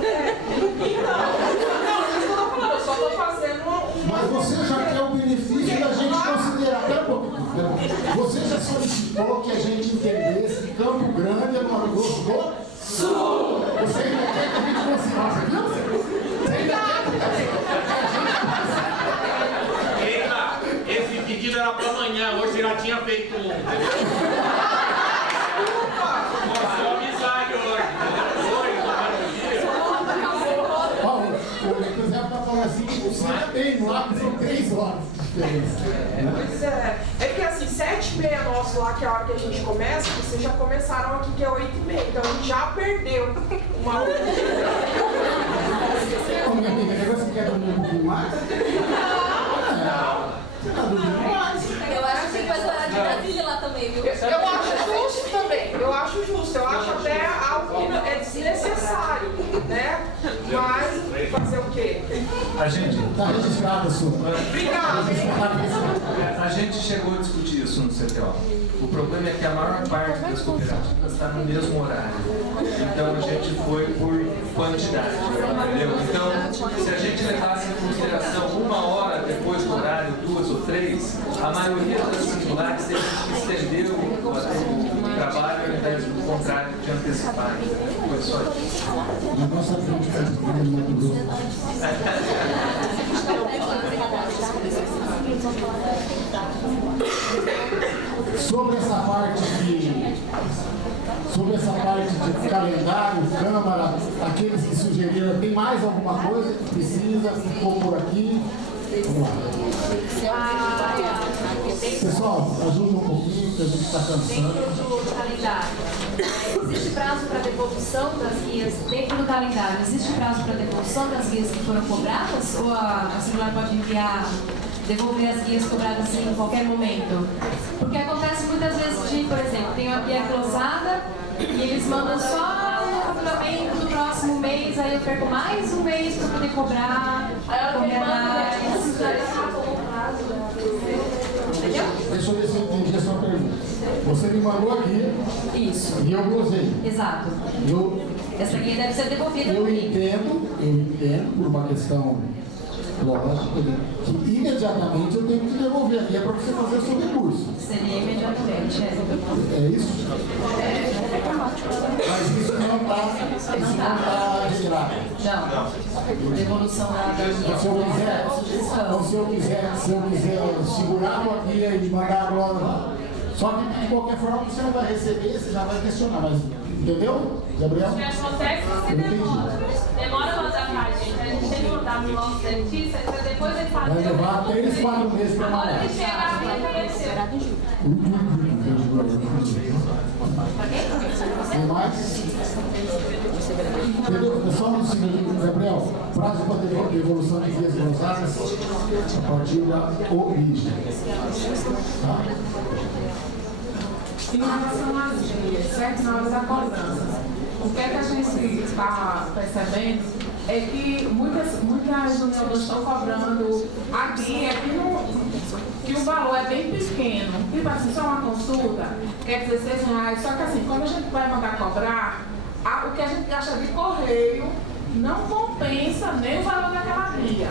não, isso que eu tô falando, eu só tô fazendo uma. Mas você já quer o benefício da gente considerar. Até um pouquinho. Você já solicitou que a gente entendesse que Campo Grande é Mato Grosso do Sul. Você ainda quer que a gente considere, viu? Você ainda quer que a gente. Esse pedido era para amanhã, hoje já tinha feito um. Só amizade hoje. O José está falando assim, você tem lá, são 3 horas de diferença. Pois é. É porque assim, 7h30 nosso lá, que é a hora que a gente começa, vocês já começaram aqui que é 8h30. Então a gente já perdeu 1 hora. Ô, minha amiga, você quer dormir um pouquinho mais? Você está dormindo mais? Eu acho que faz horário de Brasília lá também, viu? Eu acho justo também, eu acho justo, eu acho até algo que é desnecessário, né? Mas fazer o quê? A gente está registrado, senhor. Obrigada. A gente chegou a discutir isso no CTO. O problema é que a maior parte das cooperativas está no mesmo horário. Então a gente foi por quantidade, entendeu? Então, se a gente levasse em consideração 1 hora depois do horário, 2 ou 3, a maioria das singulares teve que estender o trabalho ao invés do contrário de antecipar. Foi só isso. Na nossa frente está discutindo muito grosso. Sobre essa parte de calendário, Câmara, aqueles que sugeriram, tem mais alguma coisa que precisa, ficou por aqui? Vamos lá. Pessoal, ajuda um pouquinho, que a gente está cansando. Dentro do calendário, existe prazo para devolução das guias? Dentro do calendário, existe prazo para devolução das guias que foram cobradas? Ou a singular pode devolver as guias cobradas em qualquer momento? Porque acontece muitas vezes de, por exemplo, tem uma guia glosada e eles mandam só o faturamento do próximo mês, aí eu perco mais um mês para poder cobrar. Entendeu? Deixa eu ver se eu entendi a sua pergunta. Você me mandou aqui. Isso. E eu glosei. Exato. Essa guia deve ser devolvida. Eu entendo, por uma questão lógica, que imediatamente eu tenho que devolver a guia para você fazer o seu recurso. Seria imediatamente, é isso? Mas isso não está registrado. Não. Devolução lá da guia. Se eu quiser segurar a guia e mandar agora. Só que de qualquer forma você não vai receber, você já vai questionar, mas entendeu, Gabriel? Se acontece, você demora a mandar pra gente. A gente tem que mandar no nosso dentista, depois ele faz. Vai levar 3, 4 meses para mandar. A hora que chegar, a gente vai aparecer. Tem mais? Entendeu? Só um segundo, Gabriel. Prazo para devolução de guias grosadas a partir da origem. Tá? Em relação às guias, certo? Na hora da cobrança, o que é que a gente está percebendo é que muitas unionistas estão cobrando a guia que o valor é bem pequeno. Tipo assim, só uma consulta, que é R$16, só que assim, quando a gente vai mandar cobrar, o que a gente gasta de correio não compensa nem o valor daquela guia.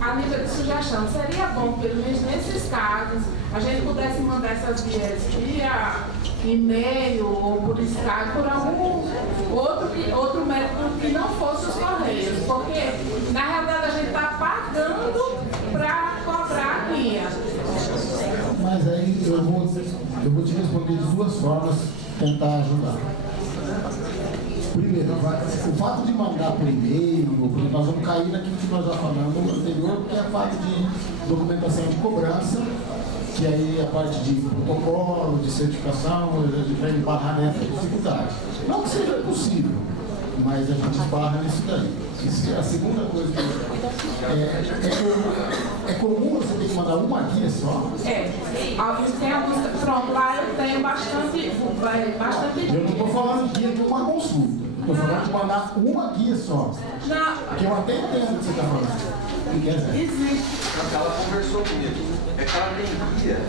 A nível de sugestão, seria bom, pelo menos nesses casos, a gente pudesse mandar essas guias via e-mail ou por Skype, por algum outro método que não fosse os correios, porque na realidade a gente está pagando para cobrar a guia. Mas aí eu vou te responder de duas formas, tentar ajudar. Primeiro, o fato de mandar por e-mail, nós vamos cair naquilo que nós já falamos no anterior, que é a parte de documentação de cobrança, que aí a parte de protocolo, de certificação, a gente vai barrar nessa dificuldade. Não que seja impossível, mas a gente esbarra nisso daí. Isso é a segunda coisa que é comum você ter que mandar uma guia só? Tem alguns, pronto, lá eu tenho bastante eu não estou falando de guia de uma consulta, estou falando de mandar uma guia só. Não. Porque eu até entendo o que você está falando. O que é? Existe. Ela conversou comigo. É que ela tem guia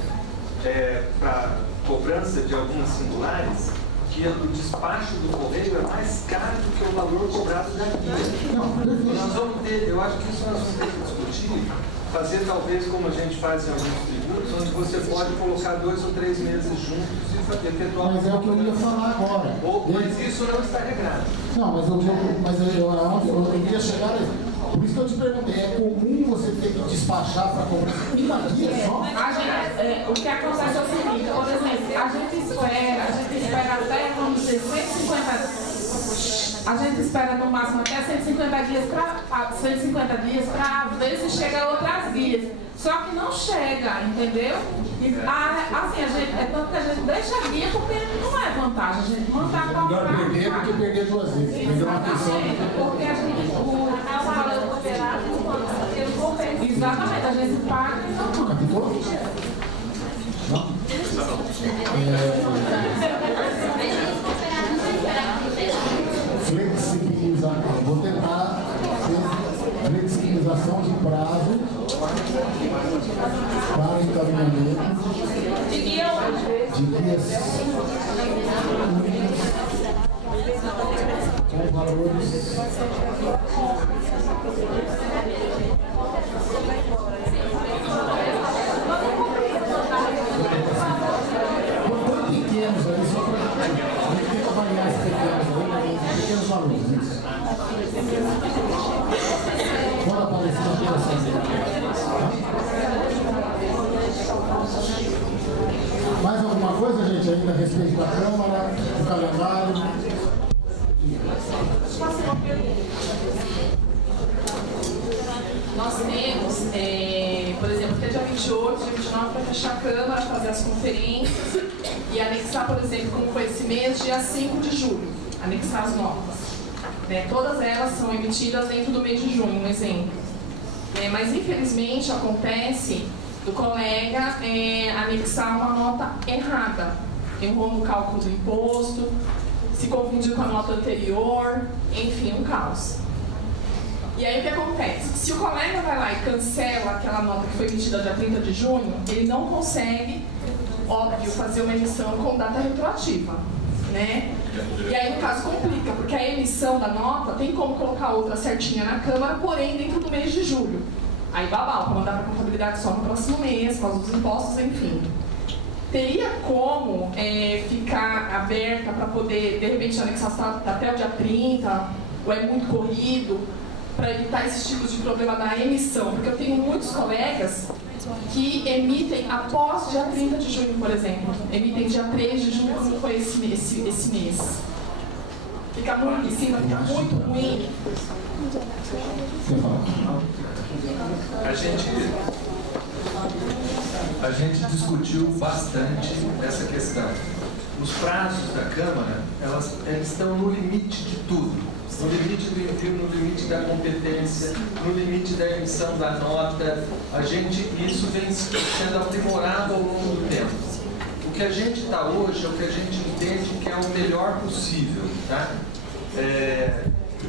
para cobrança de algumas singulares, que o despacho do correio é mais caro do que o valor cobrado da guia. Nós vamos ter, eu acho que isso nós vamos ter que discutir, fazer talvez como a gente faz em alguns tributos, onde você pode colocar 2 ou 3 meses juntos e efetuar. Mas é o que eu ia falar agora. Mas isso não está regrado. Não, mas eu ia chegar aí. Por isso que eu te perguntei, é comum você ter que despachar para cobrar uma guia só? O que acontece é o seguinte, por exemplo, a gente espera até, vamos dizer, 150. A gente espera no máximo até 150 dias para ver se chega outras guias. Só que não chega, entendeu? Assim, tanto que a gente deixa a guia porque não é vantagem. A gente mandar comprar. Melhor perder do que perder 2 vezes. Exatamente, porque a gente. Exatamente, a gente paga e não manda. Vou tentar flexibilização de prazo para encaminhamento de guias com valores pequenos aí, só para a gente tem que avaliar esses pequenos valores. Isso. Quando aparecer a operação. Mais alguma coisa, gente, ainda a respeito da Câmara, do calendário? Nós temos, por exemplo, até dia 28, dia 29, para fechar a Câmara, fazer as conferências e anexar, por exemplo, como foi esse mês, dia 5 de julho, anexar as notas. Todas elas são emitidas dentro do mês de junho, um exemplo. Mas, infelizmente, acontece do colega anexar uma nota errada. Errou no cálculo do imposto, se confundiu com a nota anterior, enfim, um caos. E aí o que acontece? Se o colega vai lá e cancela aquela nota que foi emitida dia 30 de junho, ele não consegue, óbvio, fazer uma emissão com data retroativa, né? E aí no caso complica, porque a emissão da nota tem como colocar outra certinha na Câmara, porém dentro do mês de julho. Aí babau, para mandar para a contabilidade só no próximo mês, por causa dos impostos, enfim. Teria como ficar aberta para poder, de repente, anexar até o dia 30, ou é muito corrido, para evitar esses tipos de problema da emissão? Porque eu tenho muitos colegas que emitem após dia 30 de junho, por exemplo. Emitem dia 3 de junho, como foi esse mês. Fica muito em cima, fica muito ruim. A gente a gente discutiu bastante essa questão. Os prazos da Câmara, eles estão no limite de tudo. No limite do envio, no limite da competência, no limite da emissão da nota. Isso vem sendo aprimorado ao longo do tempo. O que a gente está hoje é o que a gente entende que é o melhor possível. Tá?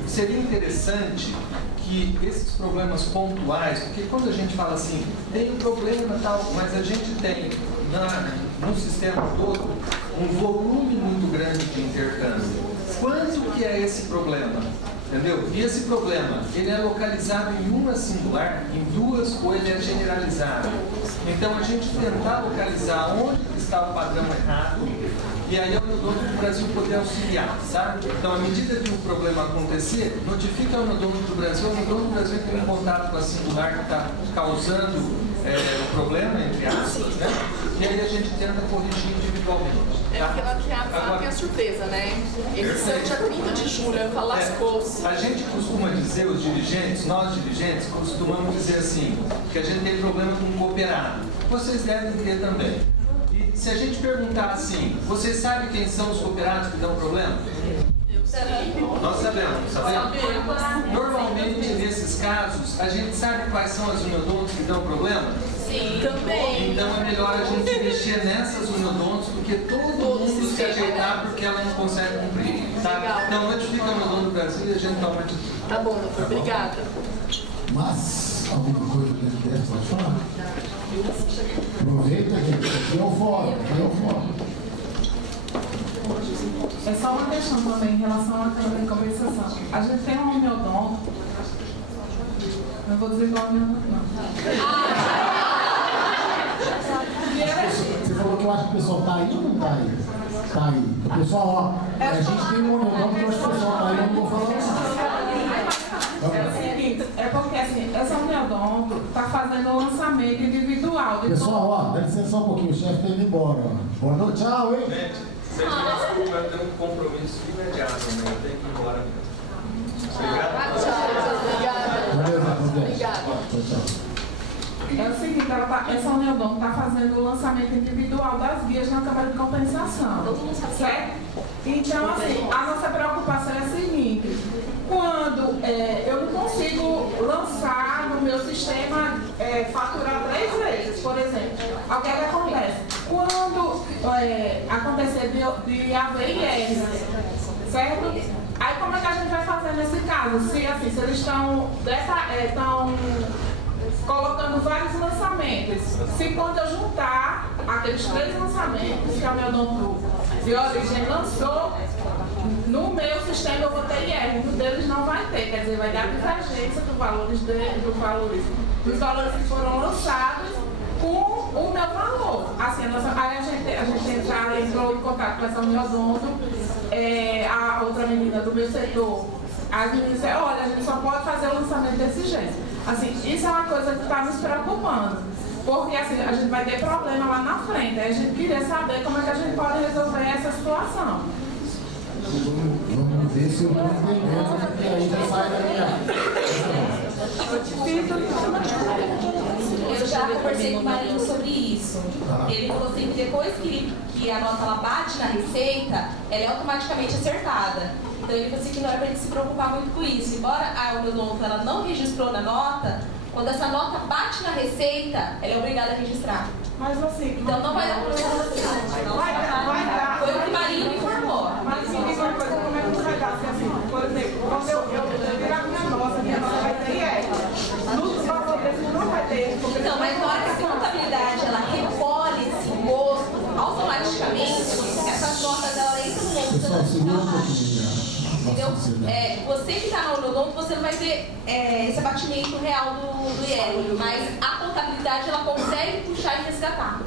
Seria interessante que esses problemas pontuais, porque quando a gente fala assim, tem um problema tal, mas a gente tem no sistema todo um volume muito grande de intercâmbio. Quanto que é esse problema? Entendeu? E esse problema, ele é localizado em uma singular, em duas, ou ele é generalizado? Então a gente tentar localizar onde está o padrão errado, e aí é o Odonto do Brasil poder auxiliar, tá? Então, à medida que o problema acontecer, notifica o Odonto do Brasil, o Odonto do Brasil tem um contato com a singular que está causando o problema, entre aspas, né? E aí a gente tenta corrigir individualmente. É porque lá no teatro tem a surpresa, né? Edição dia 30 de julho, eu falo lascou-se. A gente costuma dizer, os dirigentes, nós dirigentes, costumamos dizer assim, que a gente tem problema com o cooperado. Vocês devem ter também. E se a gente perguntar assim, vocês sabem quem são os cooperados que dão problema? Nós sabemos. Normalmente, nesses casos, a gente sabe quais são as uniodontos que dão problema? Sim, também. Então é melhor a gente mexer nessas uniodontos, porque todo mundo se ajeitar porque ela não consegue cumprir. Tá? Então notifica o Odonto do Brasil e a gente toma atitude. Tá bom, doutor. Obrigada. Mas, alguma coisa que ele quer, pode falar? Aproveita que aqui é o fórum, É só uma questão também em relação à câmara de compensação. A gente tem um homeodonto, não vou dizer qual homeodonto não. Você falou que eu acho que o pessoal está aí ou não está aí? Está aí. O pessoal, a gente tem um homeodonto que eu acho que o pessoal está aí, eu não vou falar nada. É o seguinte, é porque assim, essa homeodonto está fazendo o lançamento individual. Pessoal, dá licença um pouquinho, o chefe está indo embora. Boa noite, tchau, hein? Gente, se a gente vai ter um compromisso imediato, né? Eu tenho que ir embora mesmo. Obrigado. Tchau, obrigada. Tchau. É o seguinte, essa homeodonto está fazendo o lançamento individual das guias na Câmara de Compensação. Certo? Então, assim, a nossa preocupação é a seguinte: quando eu não consigo lançar no meu sistema, faturar 3 vezes, por exemplo, o que acontece? Quando acontecer de haver IR, certo? Aí como é que a gente vai fazer nesse caso? Se eles estão colocando vários lançamentos. Se quando eu juntar aqueles 3 lançamentos que a Odonto de origem lançou, no meu sistema eu vou ter IR, no deles não vai ter, quer dizer, vai dar divergência dos valores que foram lançados com o meu valor. Assim, aí a gente já entrou em contato com essa Odonto, a outra menina do meu setor, a menina disse, olha, a gente só pode fazer o lançamento desse jeito. Assim, isso é uma coisa que está nos preocupando, porque assim, a gente vai ter problema lá na frente. Aí a gente queria saber como é que a gente pode resolver essa situação. Vamos ver se eu estou entendendo, porque aí já sai da minha. Eu já conversei com o Marinho sobre isso. Ele falou assim que depois que a nota ela bate na receita, ela é automaticamente acertada. Então ele falou assim que não era para ele se preocupar muito com isso. Embora a Odonto ela não registrou na nota, quando essa nota bate na receita, ela é obrigada a registrar. Mas assim, então não vai dar problema. Vai dar. Foi o que o Marinho me informou. Mas assim, diga uma coisa, como é que vai dar? Assim, por exemplo, quando eu virar minha nota vai ter IR. No valor desse não vai ter. Então, mas na hora que a contabilidade ela recolhe esse imposto, automaticamente essas notas ela entram no monte Pessoal, segura um pouquinho. Entendeu? Você que está na Odonto, você não vai ter esse abatimento real do IR, mas a contabilidade ela consegue puxar e resgatar.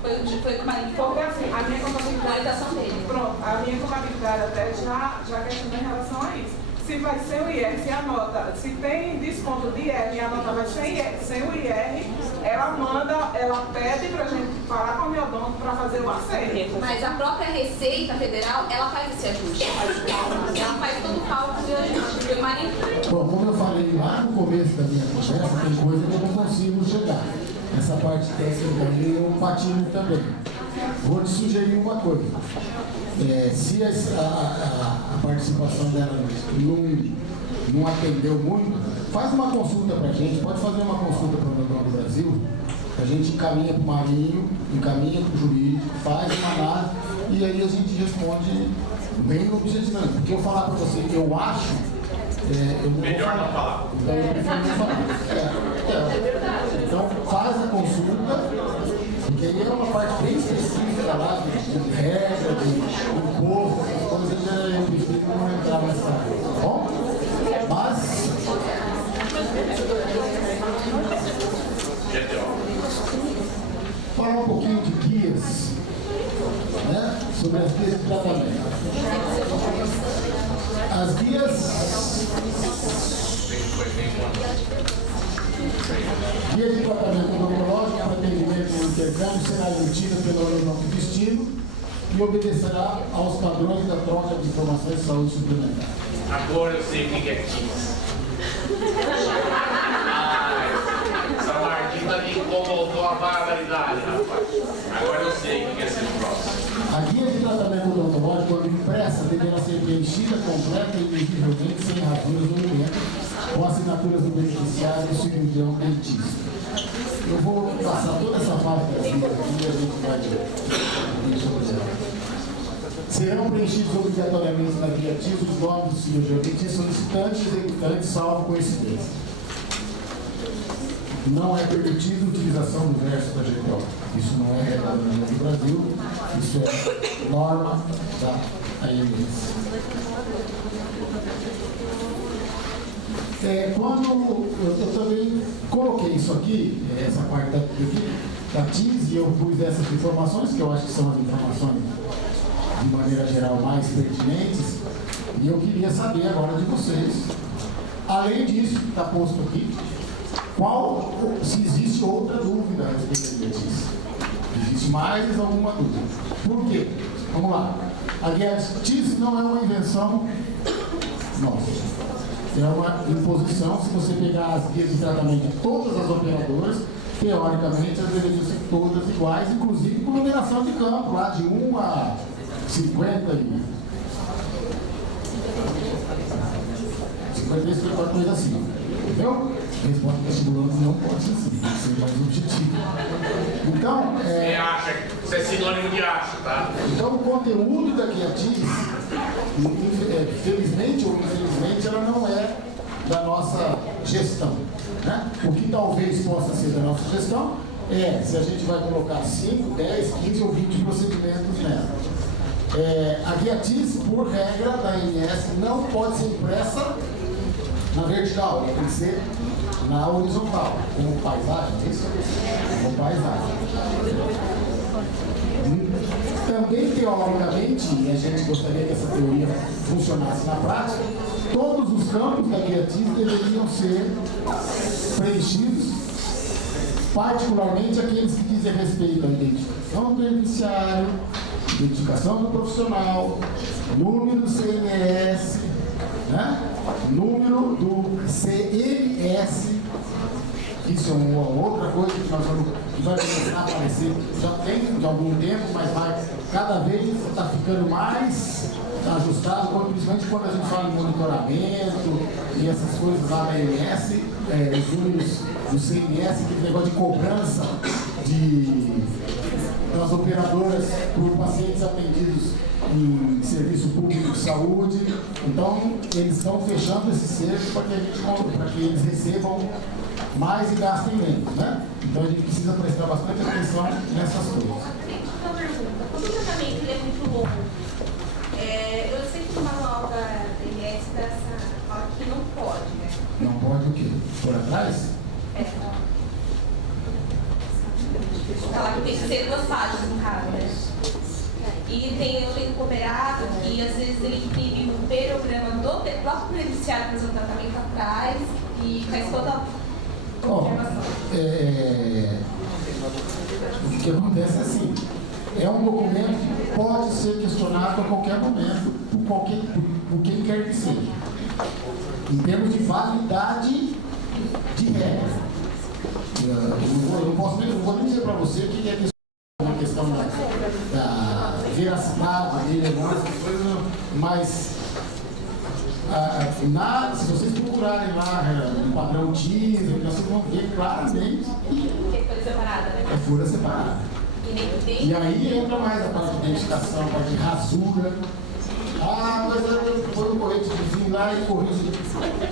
Foi o que o Marinho falou. Porque assim, a minha contabilidade dele. Pronto, a minha contabilidade até já questionou em relação a isso. Se vai ser o IR, se a nota, se tem desconto de IR e a nota vai sem o IR, ela pede pra gente falar com o Odonto para fazer o acerto. Mas a própria Receita Federal, ela faz esse ajuste. Ela faz todo o cálculo de ajuste. Bom, como eu falei lá no começo da minha conversa, tem coisa que eu não consigo chegar. essa parte técnica aí eu patino também. Vou te sugerir uma coisa. Se a participação dela não atendeu muito, faz uma consulta para a gente, pode fazer uma consulta para o Banco do Brasil, a gente encaminha para o Marinho, encaminha para o jurídico, faz uma análise e aí a gente responde bem objetivamente. Porque eu falar para você que eu acho, eu não melhor não falar. Então eu prefiro não falar. Então faz a consulta, porque aí é uma parte bem específica lá, de regra, de imposto, essas coisas, eu prefiro não entrar nessa área, tá bom? Mas falar um pouquinho de guias, né, sobre as guias de tratamento. As guias de tratamento odontológico para atendimento e intercâmbio será emitida pelo órgão de destino e obedecerá aos padrões da troca de informações de saúde suplementar. Agora eu sei o que é KISS. Essa Martina me incomodou a barbaridade, rapaz. Agora eu sei o que é esse próximo. A guia de tratamento odontológico, quando impressa, deverá ser preenchida completa e visivelmente sem rasuras ou emendas, com assinaturas do beneficiário e cirurgião dentista. Eu vou passar toda essa parte das guias aqui e a gente vai ver sobre ela. Serão preenchidos obrigatoriamente na guia ativa os nomes do cirurgião dentista solicitante e executante, salvo coincidência. Não é permitida a utilização do verso da GPO. Isso não é regra no Brasil, isso é norma da ANS. Quando eu também coloquei isso aqui, essa parte da TIS, e eu pus essas informações, que eu acho que são as informações de maneira geral mais pertinentes, e eu queria saber agora de vocês, além disso que está posto aqui, se existe outra dúvida a respeito da TIS. Existe mais alguma dúvida? Por quê? Vamos lá. A guia TIS não é uma invenção nossa. É uma imposição. Se você pegar as guias de tratamento de todas as operadoras, teoricamente elas deveriam ser todas iguais, inclusive com numeração de campo, lá de 1 a 50 e 53, 54, coisa assim. Entendeu? Resposta vestibulando não pode ser assim, tem que ser mais objetivo. Então, Você acha, isso é sinônimo de acho, tá? Então, o conteúdo da guia TIS, felizmente ou infelizmente, ela não é da nossa gestão. Né? O que talvez possa ser da nossa gestão é se a gente vai colocar 5, 10, 15 ou 20 procedimentos nela. A guia TIS, por regra da ANS, não pode ser impressa na vertical, ela tem que ser na horizontal, como paisagem, é isso? Como paisagem. Também, teoricamente, e a gente gostaria que essa teoria funcionasse na prática, todos os campos da guia TIS deveriam ser preenchidos, particularmente aqueles que dizem respeito à identificação do beneficiário, identificação do profissional, número do CNS, né? Número do CMS, isso é uma outra coisa que vai começar a aparecer, já tem de algum tempo, mas vai cada vez está ficando mais ajustado, principalmente quando a gente fala em monitoramento e essas coisas lá da ANS, os números do CMS, aquele negócio de cobrança das operadoras por pacientes atendidos em serviço público de saúde. Então, eles estão fechando esse cerco para que eles recebam mais e gastem menos, né? Então, a gente precisa prestar bastante atenção nessas coisas. Uma pergunta, quando o tratamento é muito longo, eu sei que o manual da ANS fala que não pode, né? Não pode o quê? Por atrás? Fala que tem que ser 2 páginas no caso, né? E eu tenho cooperado que às vezes ele imprime um perograma do próprio beneficiário para fazer o tratamento atrás e faz toda a observação. O que acontece é assim, é um documento que pode ser questionado a qualquer momento, por quem quer que seja, em termos de validade de regra. Eu não vou nem dizer para você que é uma questão da veracidade dele, mas se vocês procurarem lá no padrão TISA, vocês vão ver claramente que é folha separada. E aí entra mais a parte de identificação, a parte de rasura. Mas foi um corrente de fim lá e corrige.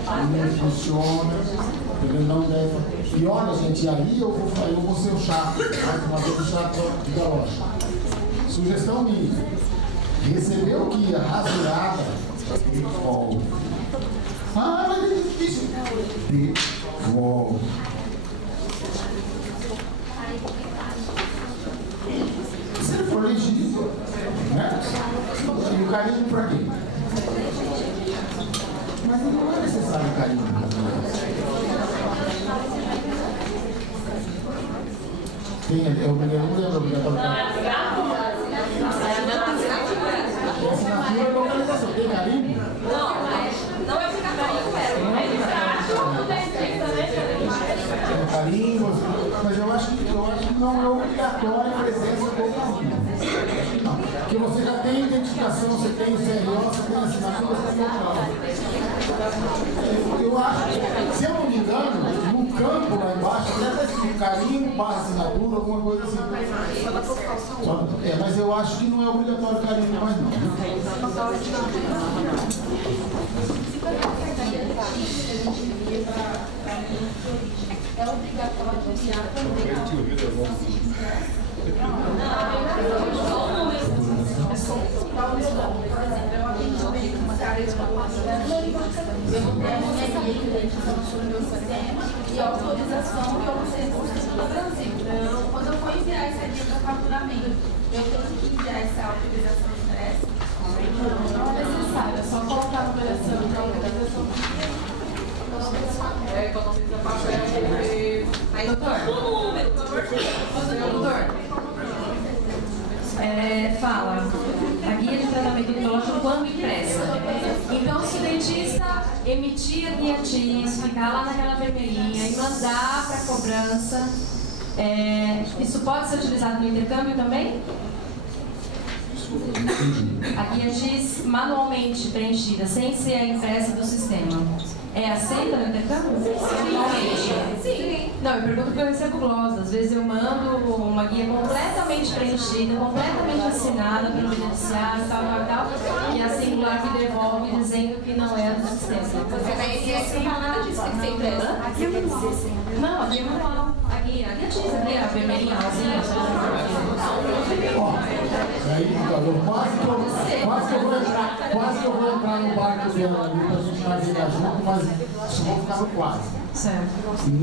Não funciona. Ele não deve. E olha, gente, aí eu vou ser o chato, mais uma vez o chato da loja. Sugestão minha. Recebeu que a rasurada devolve. Mas é difícil. Devolve. Se ele for legítimo, né? E o carinho para quê? Mas não é necessário carinho. Tem, eu não lembro obrigatório. Assinatura é localização. Tem carinho? Não é ficar carinho, carinho, mas eu acho que não é obrigatória a presença do carinho. Não, porque você já tem identificação, você tem o CRO, você tem a assinatura, você tem o eu acho que, se eu não me engano, no campo lá embaixo, até escrito carinho, barra assinatura, alguma coisa assim. Mas eu acho que não é obrigatório carinho mais não. É obrigatório enviar também. E a autorização que eu não sei se no Brasil. Então, quando eu for enviar esse aqui para faturamento, eu tenho que enviar essa autorização expressa? Não é necessário, é só colocar a numeração de autorização. Quando você precisa papel, aí, doutor. Doutor. Fala. A guia de tratamento odontológico quando impressa. Então, se o dentista emitir a guia TIS, ficar lá naquela vermelhinha e mandar para a cobrança, isso pode ser utilizado no intercâmbio também? A guia TIS manualmente preenchida, sem ser a impressa do sistema, é aceita no intercâmbio? Sim. Não, eu pergunto porque eu recebo glosa. Às vezes eu mando uma guia completamente preenchida, completamente assinada pelo beneficiário, tal, e a singular me devolve dizendo que não é do sistema. Você vai enviar nada disso, tem que ser impressa? Aqui eu não, aqui é manual. A guia TIS, aqui a vermelhinha, rosinha. Aí, quase que eu vou entrar no barco dela ali para a gente navegar junto, mas só vou ficar no quase. Certo.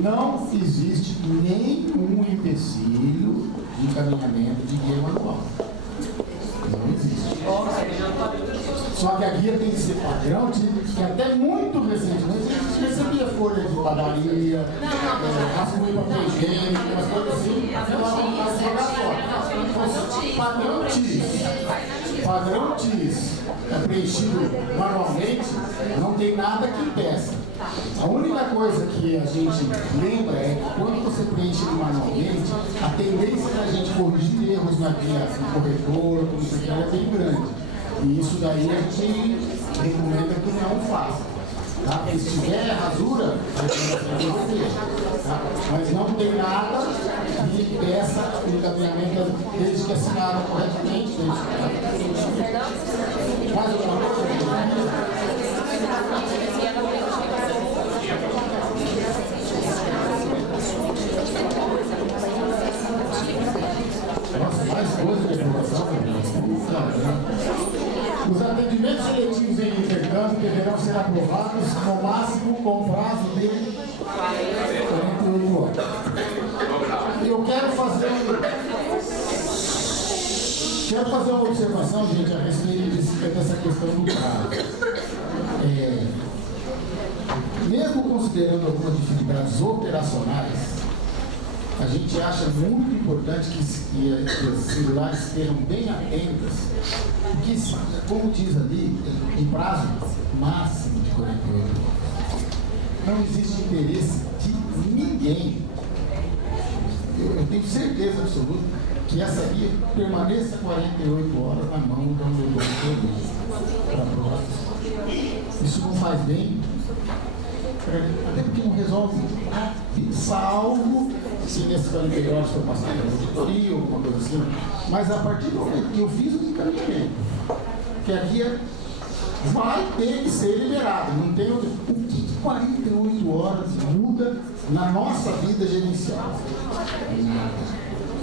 Não existe nenhum empecilho de encaminhamento de guia manual. Não existe. Só que a guia tem que ser padrão, que até muito recentemente a gente recebia folha de padaria, rascunho de papel higiênico, umas coisas assim, padrão TIS preenchido manualmente, não tem nada que impeça. A única coisa que a gente lembra é que quando você preenche manualmente, a tendência da gente corrigir erros na guia, no corretor, como isso aqui, é bem grande. E isso daí a gente recomenda que não faça. Tá? Porque se tiver rasura, vai ter, tá? Mas não tem nada que impeça o encaminhamento desde que assinaram corretamente. Mais alguma coisa? Nossa, mais coisa de aprovação. Os atendimentos seletivos em intercâmbio deverão ser aprovados no máximo com prazo de 48 horas. Eu quero fazer uma observação, gente, a respeito dessa questão do prazo. Mesmo considerando algumas dificuldades operacionais, a gente acha muito importante que as singulares estejam bem atentas, porque, como diz ali, em prazo máximo de 48 horas, não existe interesse de ninguém certeza absoluta que essa guia permaneça 48 horas na mão do doutor para aprovação. Isso não faz bem, até porque não resolve nada, salvo se nesse 48 horas for passar pela auditoria ou alguma coisa assim. Mas a partir do momento que eu fiz o encaminhamento, que a guia vai ter que ser liberada, não tem outro. O que 48 horas muda na nossa vida gerencial?